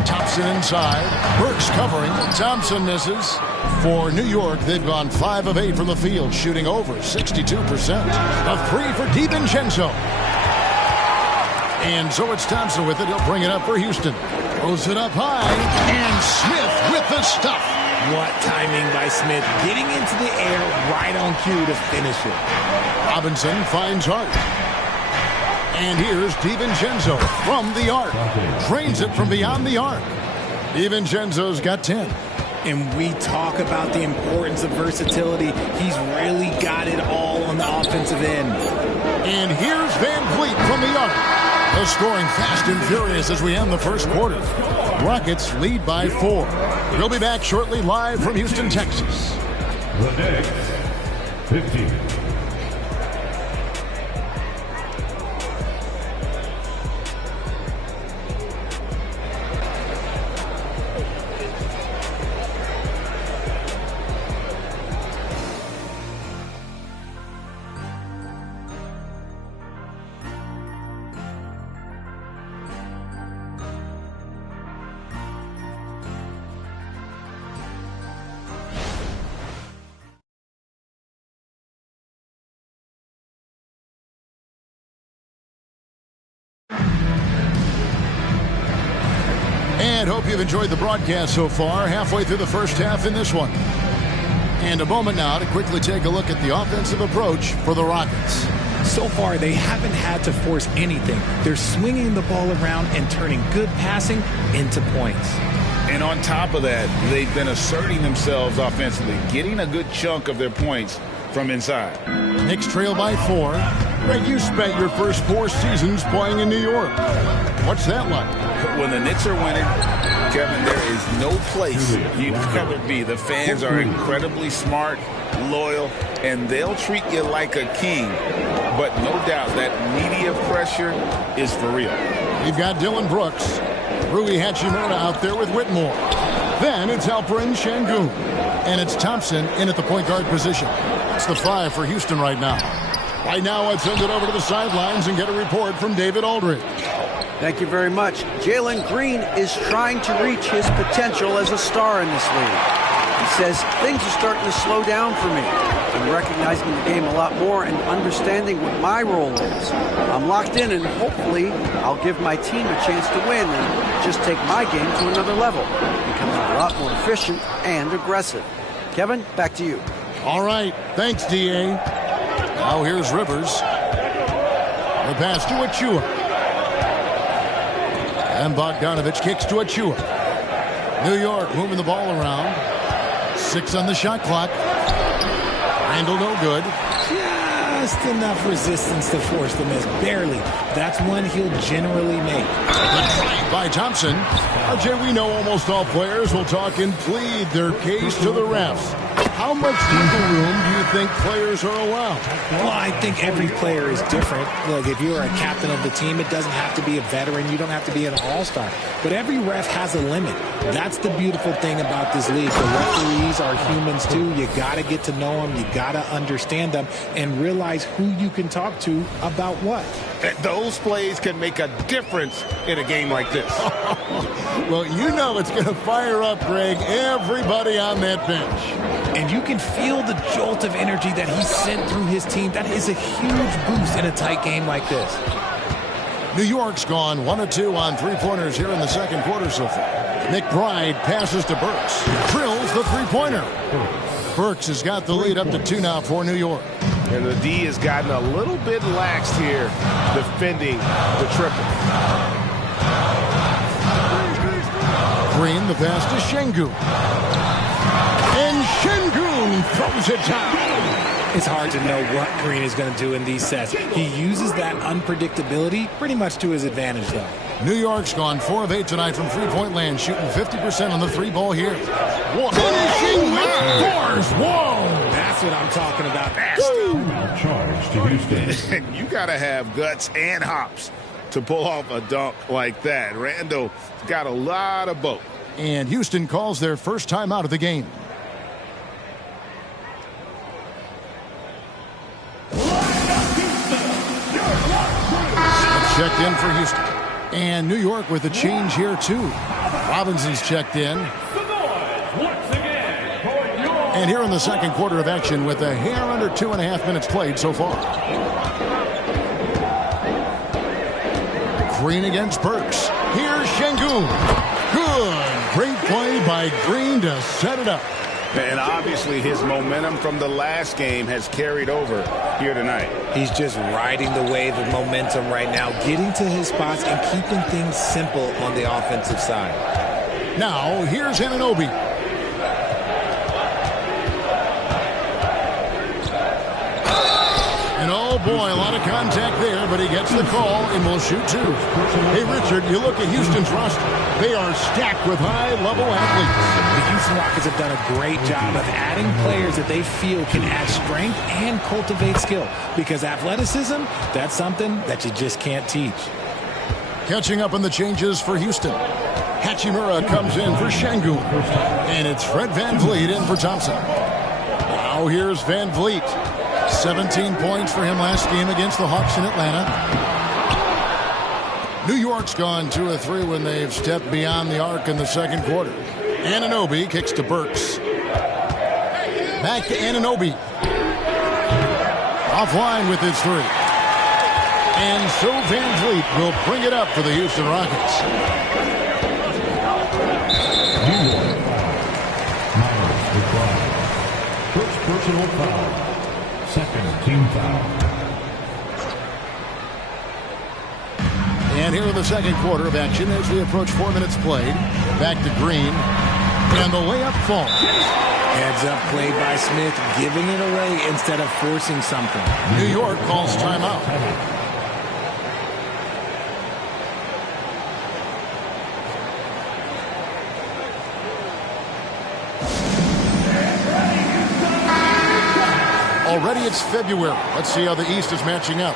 Thompson inside. Burks covering. Thompson misses. For New York, they've gone 5 of 8 from the field, shooting over 62%. A 3 for DiVincenzo. And so it's Thompson with it. He'll bring it up for Houston. Throws it up high. And Smith with the stuff. What timing by Smith. Getting into the air right on cue to finish it. Robinson finds Hart. And here's DiVincenzo from the arc. Drains it from beyond the arc. DiVincenzo's got 10. And we talk about the importance of versatility. He's really got it all on the offensive end. And here's Van Vliet from the arc. The scoring fast and furious as we end the first quarter. Rockets lead by 4. We'll be back shortly live from Houston, Texas. The Knicks, 15. And hope you've enjoyed the broadcast so far. Halfway through the first half in this one. And a moment now to quickly take a look at the offensive approach for the Rockets. So far, they haven't had to force anything. They're swinging the ball around and turning good passing into points. And on top of that, they've been asserting themselves offensively, getting a good chunk of their points from inside. Knicks trail by 4. Greg, you spent your first 4 seasons playing in New York. What's that like? When the Knicks are winning, Kevin, there is no place you'd rather be. The fans are incredibly smart, loyal, and they'll treat you like a king. But no doubt that media pressure is for real. You've got Dylan Brooks, Rui Hachimura out there with Whitmore. Then it's Alperen Şengün. And it's Thompson in at the point guard position. It's the 5 for Houston right now. Right now, let's send it over to the sidelines and get a report from David Aldridge. Thank you very much. Jalen Green is trying to reach his potential as a star in this league. He says things are starting to slow down for me. I'm recognizing the game a lot more and understanding what my role is. I'm locked in and hopefully I'll give my team a chance to win and just take my game to another level, becoming a lot more efficient and aggressive. Kevin, back to you. All right. Thanks, D.A. Now here's Rivers. The pass to Achua. And Bogdanovich kicks to Achua. New York moving the ball around. 6 on the shot clock. Randall no good. Just enough resistance to force the miss. Barely. That's one he'll generally make. By Thompson. Jay, we know almost all players will talk and plead their case to the refs. How much wiggle room do you think players are allowed? Well, I think every player is different. Look, if you're a captain of the team, it doesn't have to be a veteran. You don't have to be an all-star. But every ref has a limit. That's the beautiful thing about this league. The referees are humans, too. You got to get to know them. You got to understand them and realize who you can talk to about what. Those plays can make a difference in a game like this. Well, you know it's going to fire up, Greg, everybody on that bench. And you can feel the jolt of energy that he sent through his team. That is a huge boost in a tight game like this. New York's gone 1 of 2 on 3-pointers here in the second quarter so far. McBride passes to Burks. Drills the 3-pointer. Burks has got the lead up to 2 now for New York. And the D has gotten a little bit laxed here defending the triple. Green, the pass to Şengün. And Şengün and throws it down. It's hard to know what Green is going to do in these sets. He uses that unpredictability pretty much to his advantage, though. New York's gone 4 of 8 tonight from three-point land, shooting 50% on the three ball here. Finishing with force. Whoa! That's what I'm talking about. Charge to Houston. You got to have guts and hops to pull off a dunk like that. Randall got a lot of both. And Houston calls their first timeout of the game. Checked in for Houston. And New York with a change here, too. Robinson's checked in. And here in the second quarter of action with a hair under 2.5 minutes played so far. Green against Burks. Here's Şengün. Good. Great play by Green to set it up. And obviously his momentum from the last game has carried over here tonight. He's just riding the wave of momentum right now, getting to his spots and keeping things simple on the offensive side. Now, here's Anunoby. And oh boy, a lot of contact there, but he gets the call and will shoot two. Hey, Richard, you look at Houston's roster. They are stacked with high-level athletes. The Houston Rockets have done a great job of adding players that they feel can add strength and cultivate skill. Because athleticism, that's something that you just can't teach. Catching up on the changes for Houston. Hachimura comes in for Şengün. And it's Fred VanVleet in for Thompson. Now here's VanVleet. 17 points for him last game against the Hawks in Atlanta. New York's gone 2 of 3 when they've stepped beyond the arc in the second quarter. Anunoby kicks to Burks. Back to Anunoby. Offline with his three. And so VanVleet will bring it up for the Houston Rockets. New York Myers required. First personal foul. Second team foul. And here in the second quarter of action as we approach 4 minutes played. Back to Green. And the layup falls. Heads up play by Smith, giving it away instead of forcing something. New York calls timeout. Already it's February. Let's see how the East is matching up.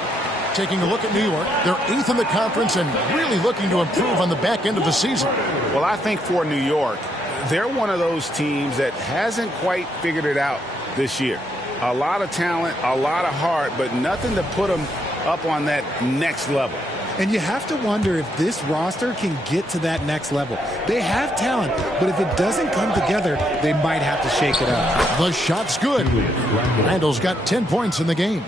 Taking a look at New York, they're 8th in the conference and really looking to improve on the back end of the season. Well, I think for New York, they're one of those teams that hasn't quite figured it out this year. A lot of talent, a lot of heart, but nothing to put them up on that next level. And you have to wonder if this roster can get to that next level. They have talent, but if it doesn't come together, they might have to shake it up. The shot's good. Randall's got 10 points in the game.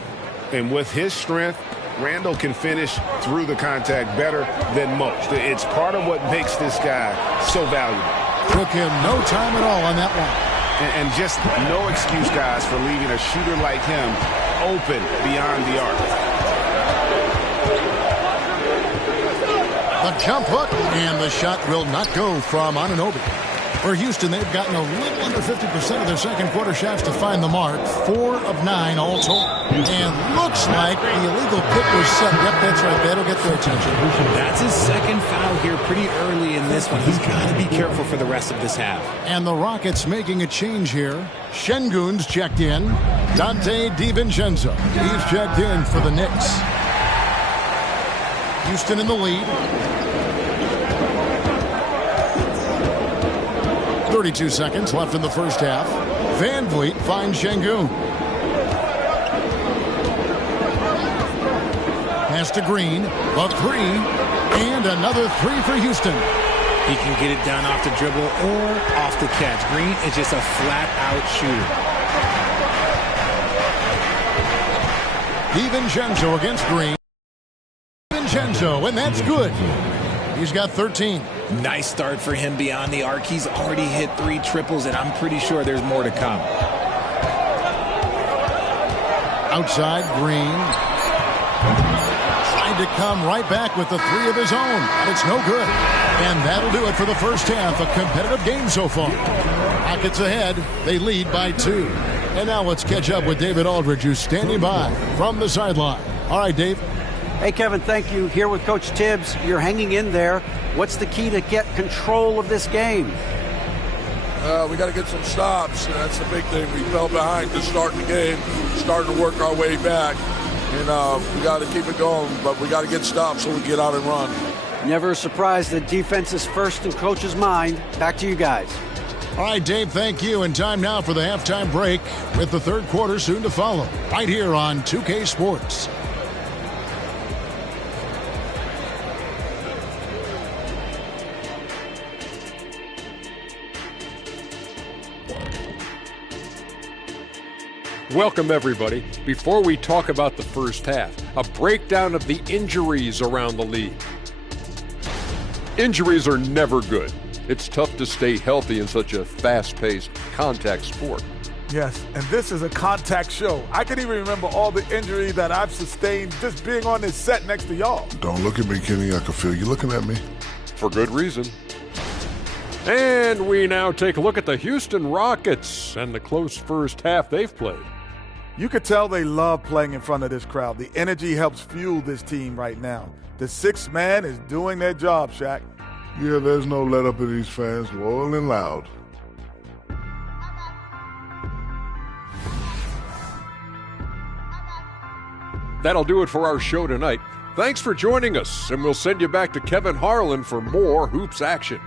And with his strength, Randall can finish through the contact better than most. It's part of what makes this guy so valuable. Took him no time at all on that one. And just no excuse, guys, for leaving a shooter like him open beyond the arc. The jump hook, and the shot will not go from Anunoby. For Houston, they've gotten a little under 50% of their second quarter shots to find the mark. 4 of 9 all told. And looks like the illegal kick was set. Yep, that's right. That'll get their attention. That's his second foul here pretty early in this one. He's got to be careful for the rest of this half. And the Rockets making a change here. Şengün's checked in. Donte DiVincenzo. He's checked in for the Knicks. Houston in the lead. 32 seconds left in the first half. VanVleet finds Şengün. Pass to Green. A three. And another three for Houston. He can get it down off the dribble or off the catch. Green is just a flat-out shooter. DiVincenzo against Green. DiVincenzo, and that's good. He's got 13. Nice start for him beyond the arc. He's already hit 3 triples, and I'm pretty sure there's more to come. Outside, Green. Tried to come right back with the 3 of his own, but it's no good. And that'll do it for the first half. A competitive game so far. Rockets ahead. They lead by 2. And now let's catch up with David Aldridge, who's standing by from the sideline. All right, Dave. Hey, Kevin, thank you. Here with Coach Tibbs. You're hanging in there. What's the key to get control of this game? We got to get some stops. That's the big thing. We fell behind to start the game, starting to work our way back. And we got to keep it going, but we got to get stops so we get out and run. Never a surprise that defense is first in Coach's mind. Back to you guys. All right, Dave, thank you. And time now for the halftime break with the third quarter soon to follow. Right here on 2K Sports. Welcome, everybody. Before we talk about the first half, a breakdown of the injuries around the league. Injuries are never good. It's tough to stay healthy in such a fast-paced contact sport. Yes, and this is a contact show. I can even remember all the injuries that I've sustained just being on this set next to y'all. Don't look at me, Kenny. I can feel you looking at me. For good reason. And we now take a look at the Houston Rockets and the close first half they've played. You could tell they love playing in front of this crowd. The energy helps fuel this team right now. The sixth man is doing their job, Shaq. Yeah, there's no let up in these fans, loyal and loud. That'll do it for our show tonight. Thanks for joining us, and we'll send you back to Kevin Harlan for more hoops action.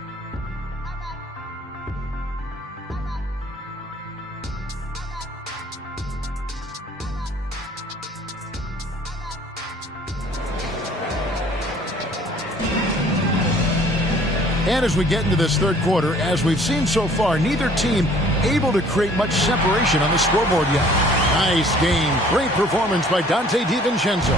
And as we get into this third quarter, as we've seen so far, neither team able to create much separation on the scoreboard yet. Nice game. Great performance by Donte DiVincenzo.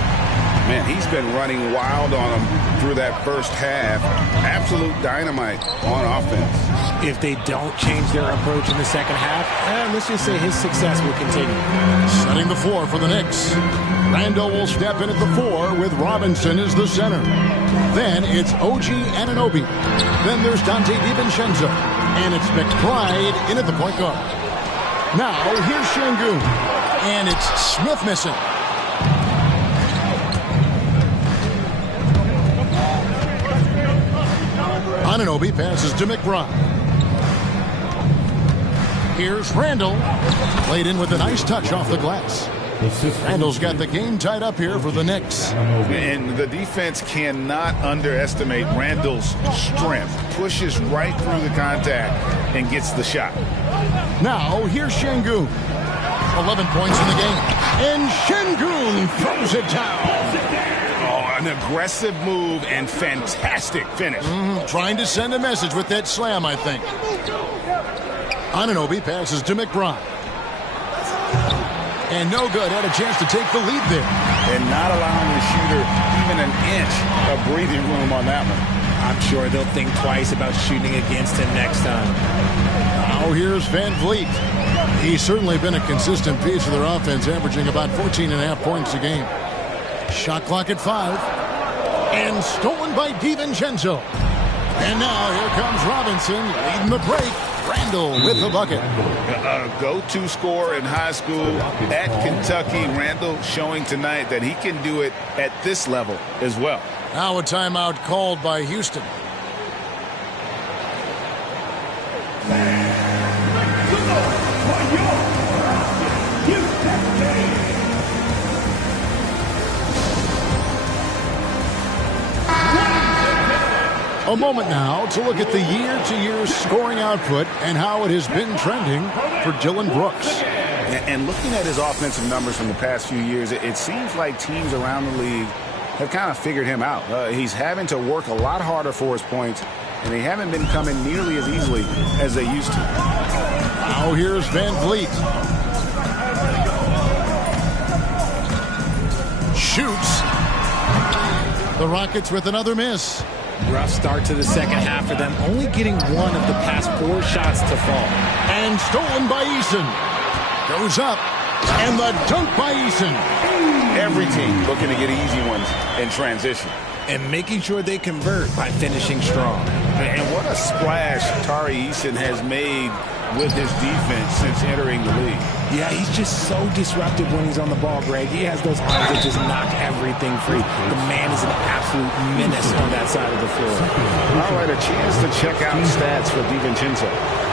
Man, he's been running wild on him through that first half. Absolute dynamite on offense. If they don't change their approach in the second half, let's just say his success will continue. Setting the floor for the Knicks. Randall will step in at the 4 with Robinson as the center. Then it's OG Anunoby. Then there's Donte DiVincenzo. And it's McBride in at the point guard. Now here's Şengün. And it's Smith missing. Anunoby passes to McBride. Here's Randall. Played in with a nice touch off the glass. Randall's got the game tied up here for the Knicks. And the defense cannot underestimate Randall's strength. Pushes right through the contact and gets the shot. Now here's Şengün. 11 points in the game. And Şengün throws it down. Oh, an aggressive move and fantastic finish. Trying to send a message with that slam, I think. Anunoby passes to McBride. And no good. Had a chance to take the lead there. And not allowing the shooter even an inch of breathing room on that one. I'm sure they'll think twice about shooting against him next time. Now here's Van Vliet. He's certainly been a consistent piece of their offense, averaging about 14.5 points a game. Shot clock at 5. And stolen by DiVincenzo. And now here comes Robinson leading the break. Randall with the bucket. A go-to scorer in high school at Kentucky. Randall showing tonight that he can do it at this level as well. Now a timeout called by Houston. A moment now to look at the year-to-year scoring output and how it has been trending for Dylan Brooks. And looking at his offensive numbers from the past few years, it seems like teams around the league have kind of figured him out. He's having to work a lot harder for his points, and they haven't been coming nearly as easily as they used to. Now here's Van Vliet. Shoots. The Rockets with another miss. Rough start to the second half for them, only getting one of the past 4 shots to fall. And stolen by Eason. Goes up. And the dunk by Eason. Every team looking to get easy ones in transition. And making sure they convert by finishing strong. And what a splash Tari Eason has made with his defense since entering the league. Yeah, he's just so disruptive when he's on the ball, Greg. He has those arms that just knock everything free. The man is an absolute menace on that side of the floor. All right, a chance to check out stats for DiVincenzo.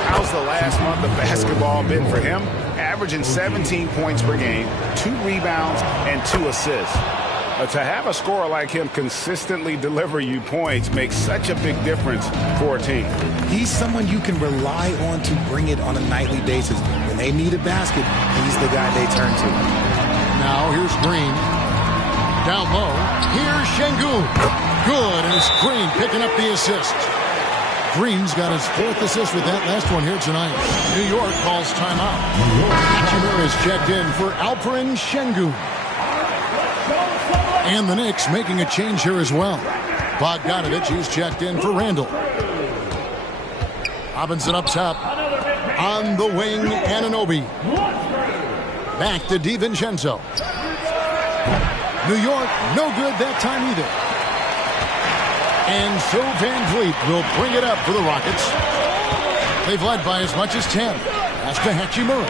How's the last month of basketball been for him? Averaging 17 points per game, 2 rebounds, and 2 assists. To have a scorer like him consistently deliver you points makes such a big difference for a team. He's someone you can rely on to bring it on a nightly basis. When they need a basket, he's the guy they turn to. Now here's Green. Down low. Here's Şengün. Good, and it's Green picking up the assist. Green's got his 4th assist with that last one here tonight. New York calls timeout. Hachimura is checked in for Alperen Şengün. And the Knicks making a change here as well. Bogdanović is checked in for Randall. Robinson up top. On the wing, Anunoby. Back to DiVincenzo. New York, no good that time either. And so Van Vliet will bring it up for the Rockets. They've led by as much as 10. That's to Hachimura.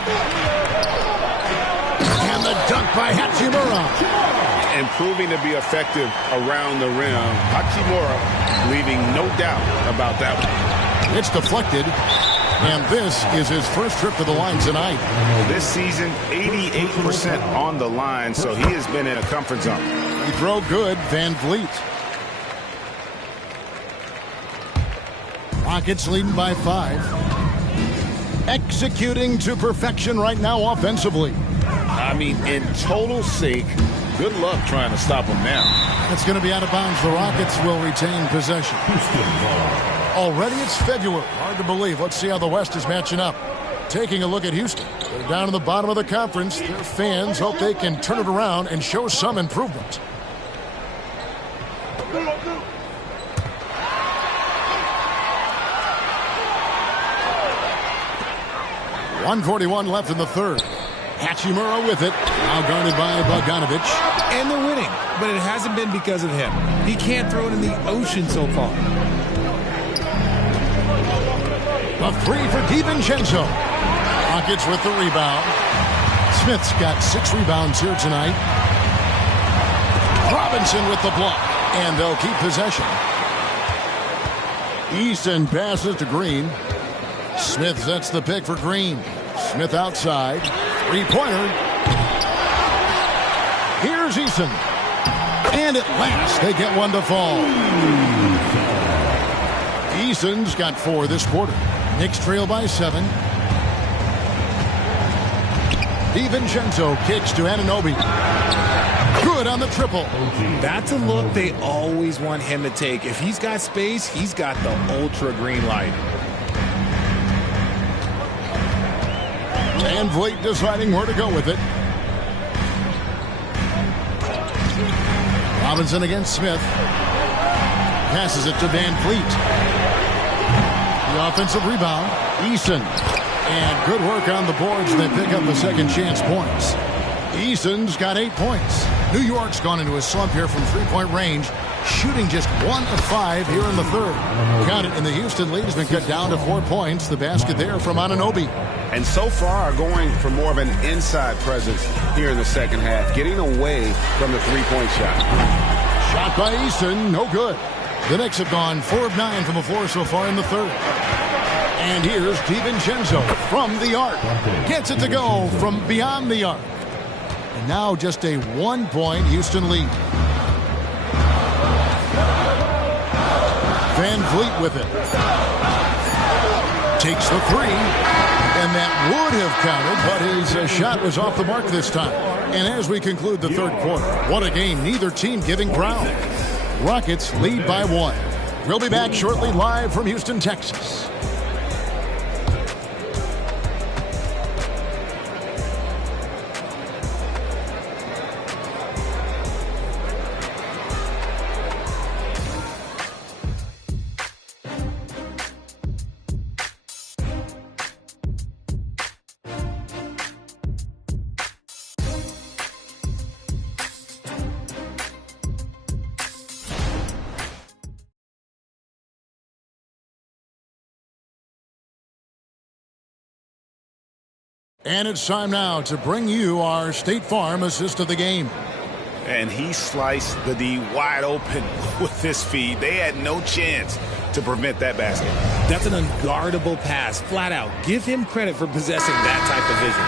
And the dunk by Hachimura. And proving to be effective around the rim. Hachimura leaving no doubt about that one. It's deflected. And this is his first trip to the line tonight. This season, 88% on the line, so he has been in a comfort zone. He throw good, Van Vliet. Rockets leading by 5. Executing to perfection right now offensively. I mean, in total sync. Good luck trying to stop him now. It's going to be out of bounds. The Rockets will retain possession. Already it's February. Hard to believe. Let's see how the West is matching up. Taking a look at Houston. They're down in the bottom of the conference. Their fans hope they can turn it around and show some improvement. .141 left in the third. Hachimura with it. Now guarded by Bogdanović. And they're winning, but it hasn't been because of him. He can't throw it in the ocean so far. A 3 for DiVincenzo. Rockets with the rebound. Smith's got 6 rebounds here tonight. Robinson with the block. And they'll keep possession. Easton passes to Green. Smith sets the pick for Green. Smith outside. 3-pointer. Here's Eason. And at last, they get one to fall. Eason's got 4 this quarter. Knicks trail by 7. DiVincenzo kicks to Anunoby. Good on the triple. That's a look they always want him to take. If he's got space, he's got the ultra green light. Van Vliet deciding where to go with it. Robinson against Smith. Passes it to Van Vliet. The offensive rebound. Eason. And good work on the boards. They pick up the second chance points. Eason's got 8 points. New York's gone into a slump here from 3-point range, shooting just 1 of 5 here in the third. Count it, and the Houston lead has been cut down to 4 points. The basket there from Anunoby. And so far going for more of an inside presence here in the second half, getting away from the 3-point shot. Shot by Eason, no good. The Knicks have gone 4 of 9 from the floor so far in the third. And here's DiVincenzo from the arc. Gets it to go from beyond the arc. And now just a 1-point Houston lead. Van Vliet with it. Takes the 3. And that would have counted, but his shot was off the mark this time. And as we conclude the third quarter, what a game, neither team giving ground. Rockets lead by 1. We'll be back shortly live from Houston, Texas. And it's time now to bring you our State Farm assist of the game. And he sliced the D wide open with his feet. They had no chance to prevent that basket. That's an unguardable pass, flat out. Give him credit for possessing that type of vision.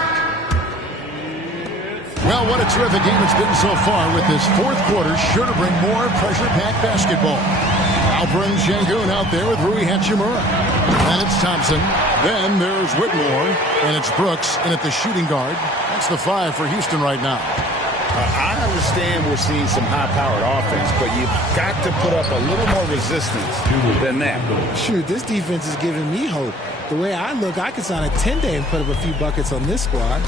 Well, what a terrific game it's been so far, with this fourth quarter sure to bring more pressure-packed basketball. Alperin Sengun out there with Rui Hachimura. Then it's Thompson. Then there's Whitmore. And it's Brooks in at the shooting guard. That's the 5 for Houston right now. I understand we're seeing some high-powered offense, but you've got to put up a little more resistance than that. Shoot, this defense is giving me hope. The way I look, I could sign a 10-day and put up a few buckets on this squad.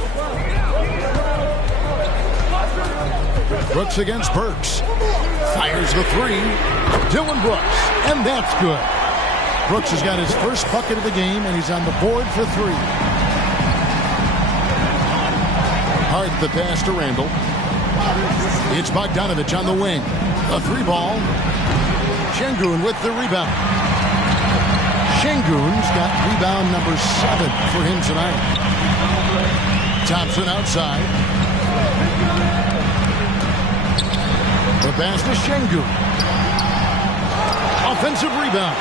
Brooks against Burks. Fires the 3. Dylan Brooks. And that's good. Brooks has got his first bucket of the game, and he's on the board for 3. Hard the pass to Randall. It's Bogdanovich on the wing. A 3-ball. Sengun with the rebound. Sengun's got rebound number 7 for him tonight. Thompson outside. The pass to Sengun. Offensive rebound.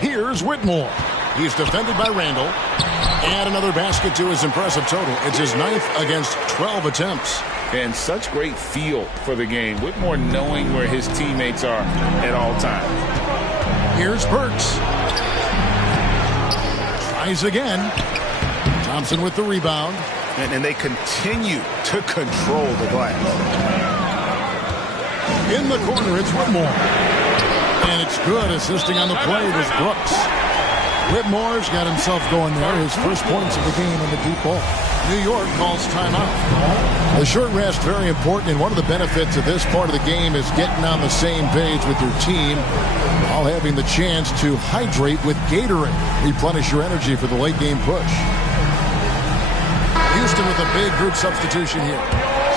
Here's Whitmore. He's defended by Randall. And another basket to his impressive total. It's his 9th against 12 attempts. And such great feel for the game. Whitmore knowing where his teammates are at all times. Here's Burks. Tries again. Thompson with the rebound. And they continue to control the glass. In the corner, it's Whitmore. And it's good. Assisting on the play was Brooks. Whitmore's got himself going there. His first points of the game on the deep ball. New York calls timeout. The short rest, very important, and one of the benefits of this part of the game is getting on the same page with your team while having the chance to hydrate with Gatorade. Replenish your energy for the late game push. Houston with a big group substitution here.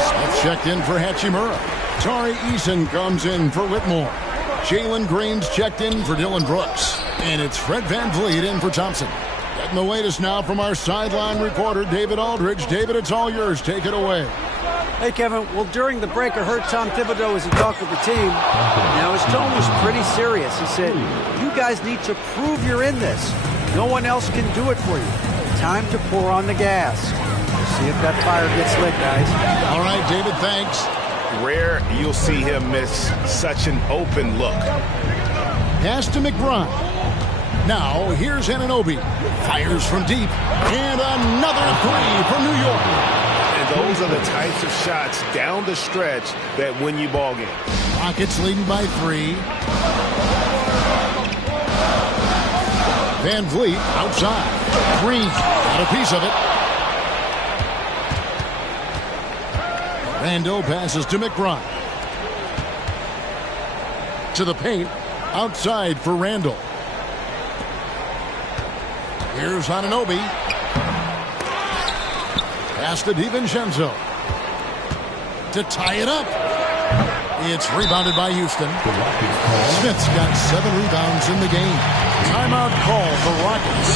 Smith checked in for Hachimura. Tari Eason comes in for Whitmore. Jalen Green's checked in for Dylan Brooks. And it's Fred VanVleet in for Thompson. Getting the latest now from our sideline reporter, David Aldridge. David, it's all yours. Take it away. Hey, Kevin. Well, during the break, I heard Tom Thibodeau as he talked with the team. Now, his tone was pretty serious. He said, you guys need to prove you're in this. No one else can do it for you. Time to pour on the gas. We'll see if that fire gets lit, guys. All right, David, thanks. Rare you'll see him miss such an open look. Pass to McBride. Now, here's Anunoby. Fires from deep. And another 3 from New York. And those are the types of shots down the stretch that win you ball games. Rockets leading by 3. VanVleet outside. Green got a piece of it. Randall passes to McBride. To the paint. Outside for Randall. Here's Anunoby. Pass to DiVincenzo. To tie it up. It's rebounded by Houston. Smith's got 7 rebounds in the game. Timeout call for Rockets.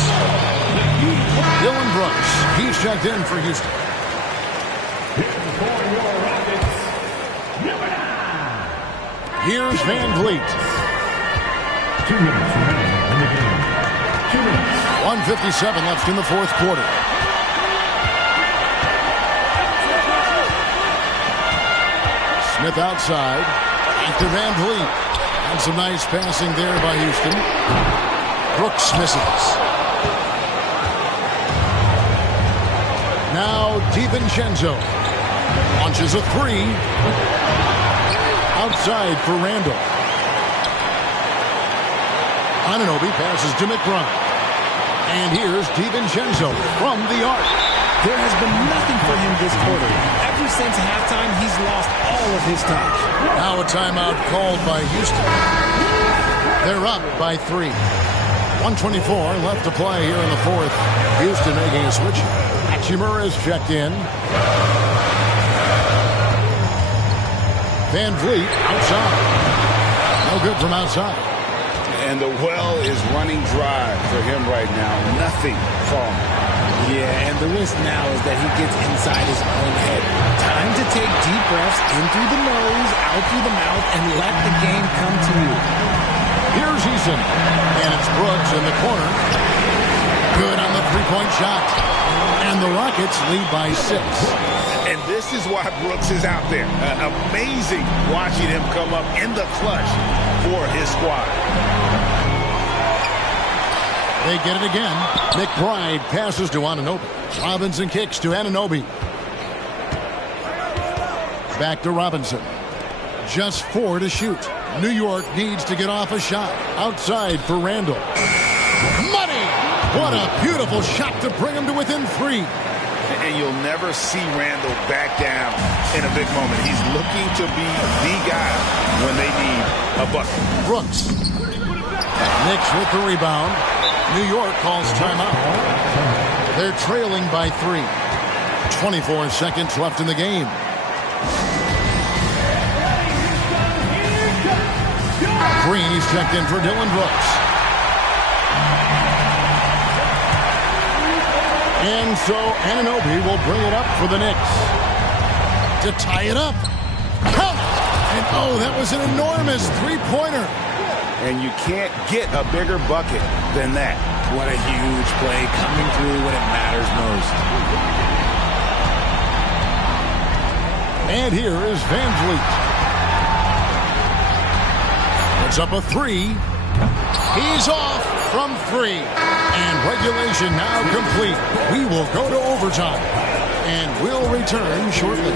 Dylan Brooks. He's checked in for Houston. Here's VanVleet. 1:57 left in the fourth quarter. Smith outside. Back to VanVleet. And some nice passing there by Houston. Brooks misses. Now DiVincenzo. Launches a 3. Outside for Randall. Anunoby passes to McBride. And here's DiVincenzo from the arc. There has been nothing for him this quarter. Ever since halftime, he's lost all of his touch. Now a timeout called by Houston. They're up by 3. 1:24 left to play here in the fourth. Houston making a switch. Hachimura is checked in. VanVleet outside. No good from outside. And the well is running dry for him right now. Nothing falling. Yeah, and the risk now is that he gets inside his own head. Time to take deep breaths in through the nose, out through the mouth, and let the game come to you. Here's Eason. And it's Brooks in the corner. Good on the three-point shot. And the Rockets lead by 6. And this is why Brooks is out there. Amazing watching him come up in the clutch for his squad. They get it again. McBride passes to Anunoby. Robinson kicks to Anunoby. Back to Robinson. Just 4 to shoot. New York needs to get off a shot. Outside for Randall. Money! What a beautiful shot to bring him to within 3. And you'll never see Randall back down in a big moment. He's looking to be the guy when they need a bucket. Brooks. Knicks with the rebound. New York calls timeout. They're trailing by 3. 24 seconds left in the game. Green, he's checked in for Dylan Brooks. And so Anunoby will bring it up for the Knicks. To tie it up. Count! And oh, that was an enormous three-pointer. And you can't get a bigger bucket than that. What a huge play coming through when it matters most. And here is Van Vliet. Puts up a 3. He's off from 3. And regulation now complete. We will go to overtime. And we'll return shortly.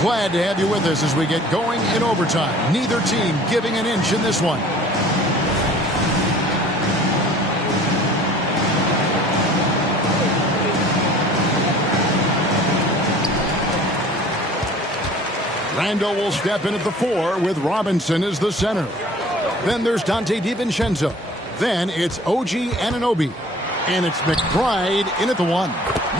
Glad to have you with us as we get going in overtime. Neither team giving an inch in this one. Randall will step in at the 4 with Robinson as the center. Then there's Dante DiVincenzo. Then it's OG Anunoby. And it's McBride in at the 1.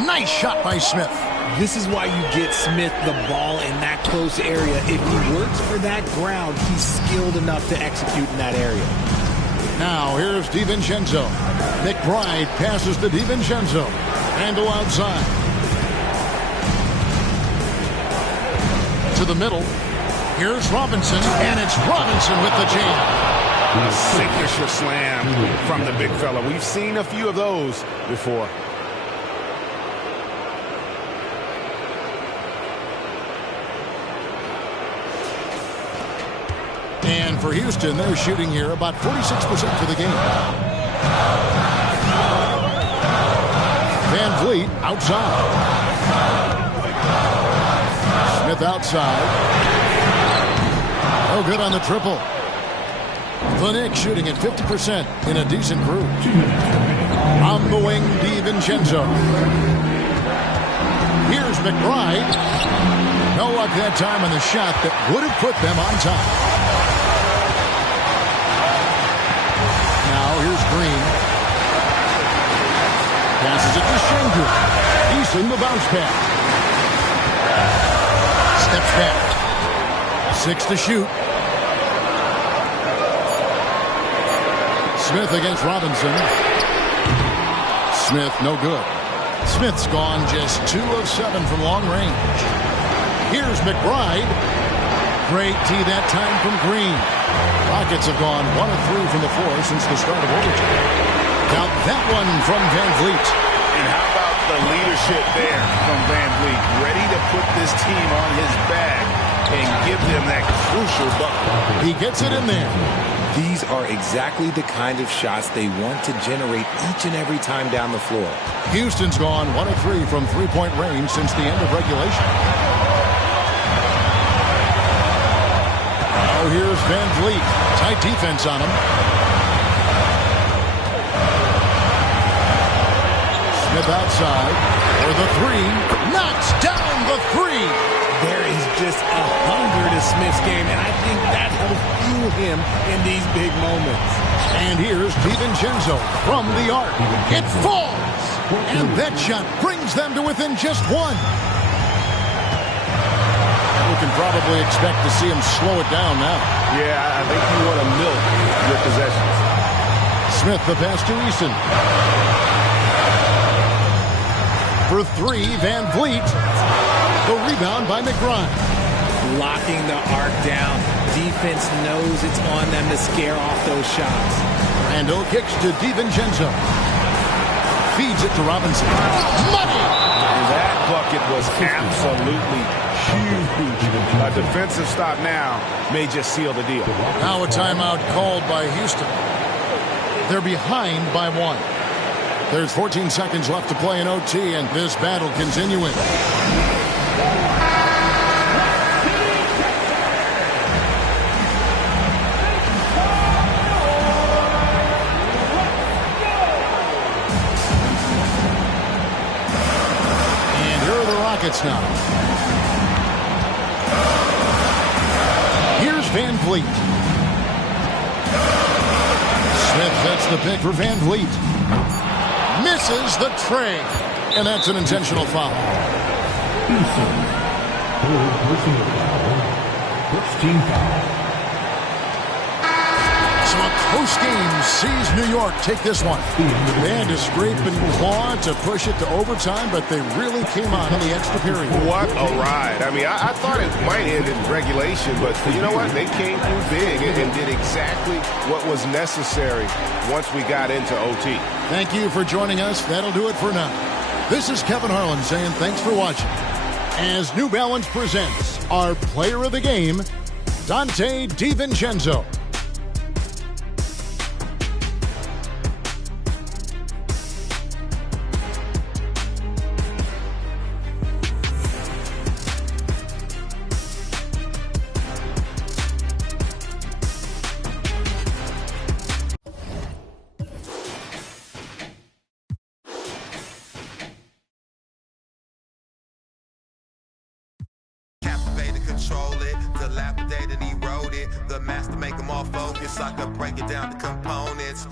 Nice shot by Smith. This is why you get Smith the ball in that close area. If he works for that ground, he's skilled enough to execute in that area. Now here's DiVincenzo. McBride passes to DiVincenzo. Randall outside. To the middle. Here's Robinson, and it's Robinson with the jam. A signature slam from the big fella. We've seen a few of those before. And for Houston, they're shooting here about 46% for the game. Van Vliet outside. Smith outside. Oh, good on the triple. The Knicks shooting at 50% in a decent group. On the wing, DiVincenzo. Here's McBride. No luck that time on the shot that would have put them on top. Now here's Green. Passes it to Schengen. Eason the bounce pass. Steps back. 6 to shoot. Smith against Robinson. Smith no good. Smith's gone just 2 of 7 from long range. Here's McBride. Great tee that time from Green. Rockets have gone 1 of 3 from the floor since the start of overtime. Now that one from Van Vliet. And how about the leadership there from Van Vliet? Ready to put this team on his back and give them that crucial bucket. He gets it in there. These are exactly the kind of shots they want to generate each and every time down the floor. Houston's gone 1 of 3 from three-point range since the end of regulation. Now here's Van Vliet. Tight defense on him. Smith outside for the three. Knocks down the three. There is just a hunger to Smith's game, and I think that helps fuel him in these big moments. And here's DiVincenzo from the arc. It falls! And that shot brings them to within just one. We can probably expect to see him slow it down now. Yeah, I think you want to milk your possessions. Smith the pass to Eason. For three, Van Vliet. The rebound by McBride. Locking the arc down. Defense knows it's on them to scare off those shots. Randall kicks to DiVincenzo. Feeds it to Robinson. Money! That bucket was absolutely huge. A defensive stop now may just seal the deal. Now a timeout called by Houston. They're behind by 1. There's 14 seconds left to play in OT, and this battle continuing. And here are the Rockets now. Here's Van Vliet. Smith sets the pick for Van Vliet. Misses the tray. And that's an intentional foul. First team foul. So a close game sees New York take this one. They had to scrape and claw to push it to overtime, but they really came on in the extra period. What a ride. I mean, I thought it might end in regulation, but you know what? They came through big and did exactly what was necessary once we got into OT. Thank you for joining us. That'll do it for now. This is Kevin Harlan saying thanks for watching. As New Balance presents our player of the game, Donte DiVincenzo. Control it, dilapidated, eroded. The master make them all focus. I could break it down to components.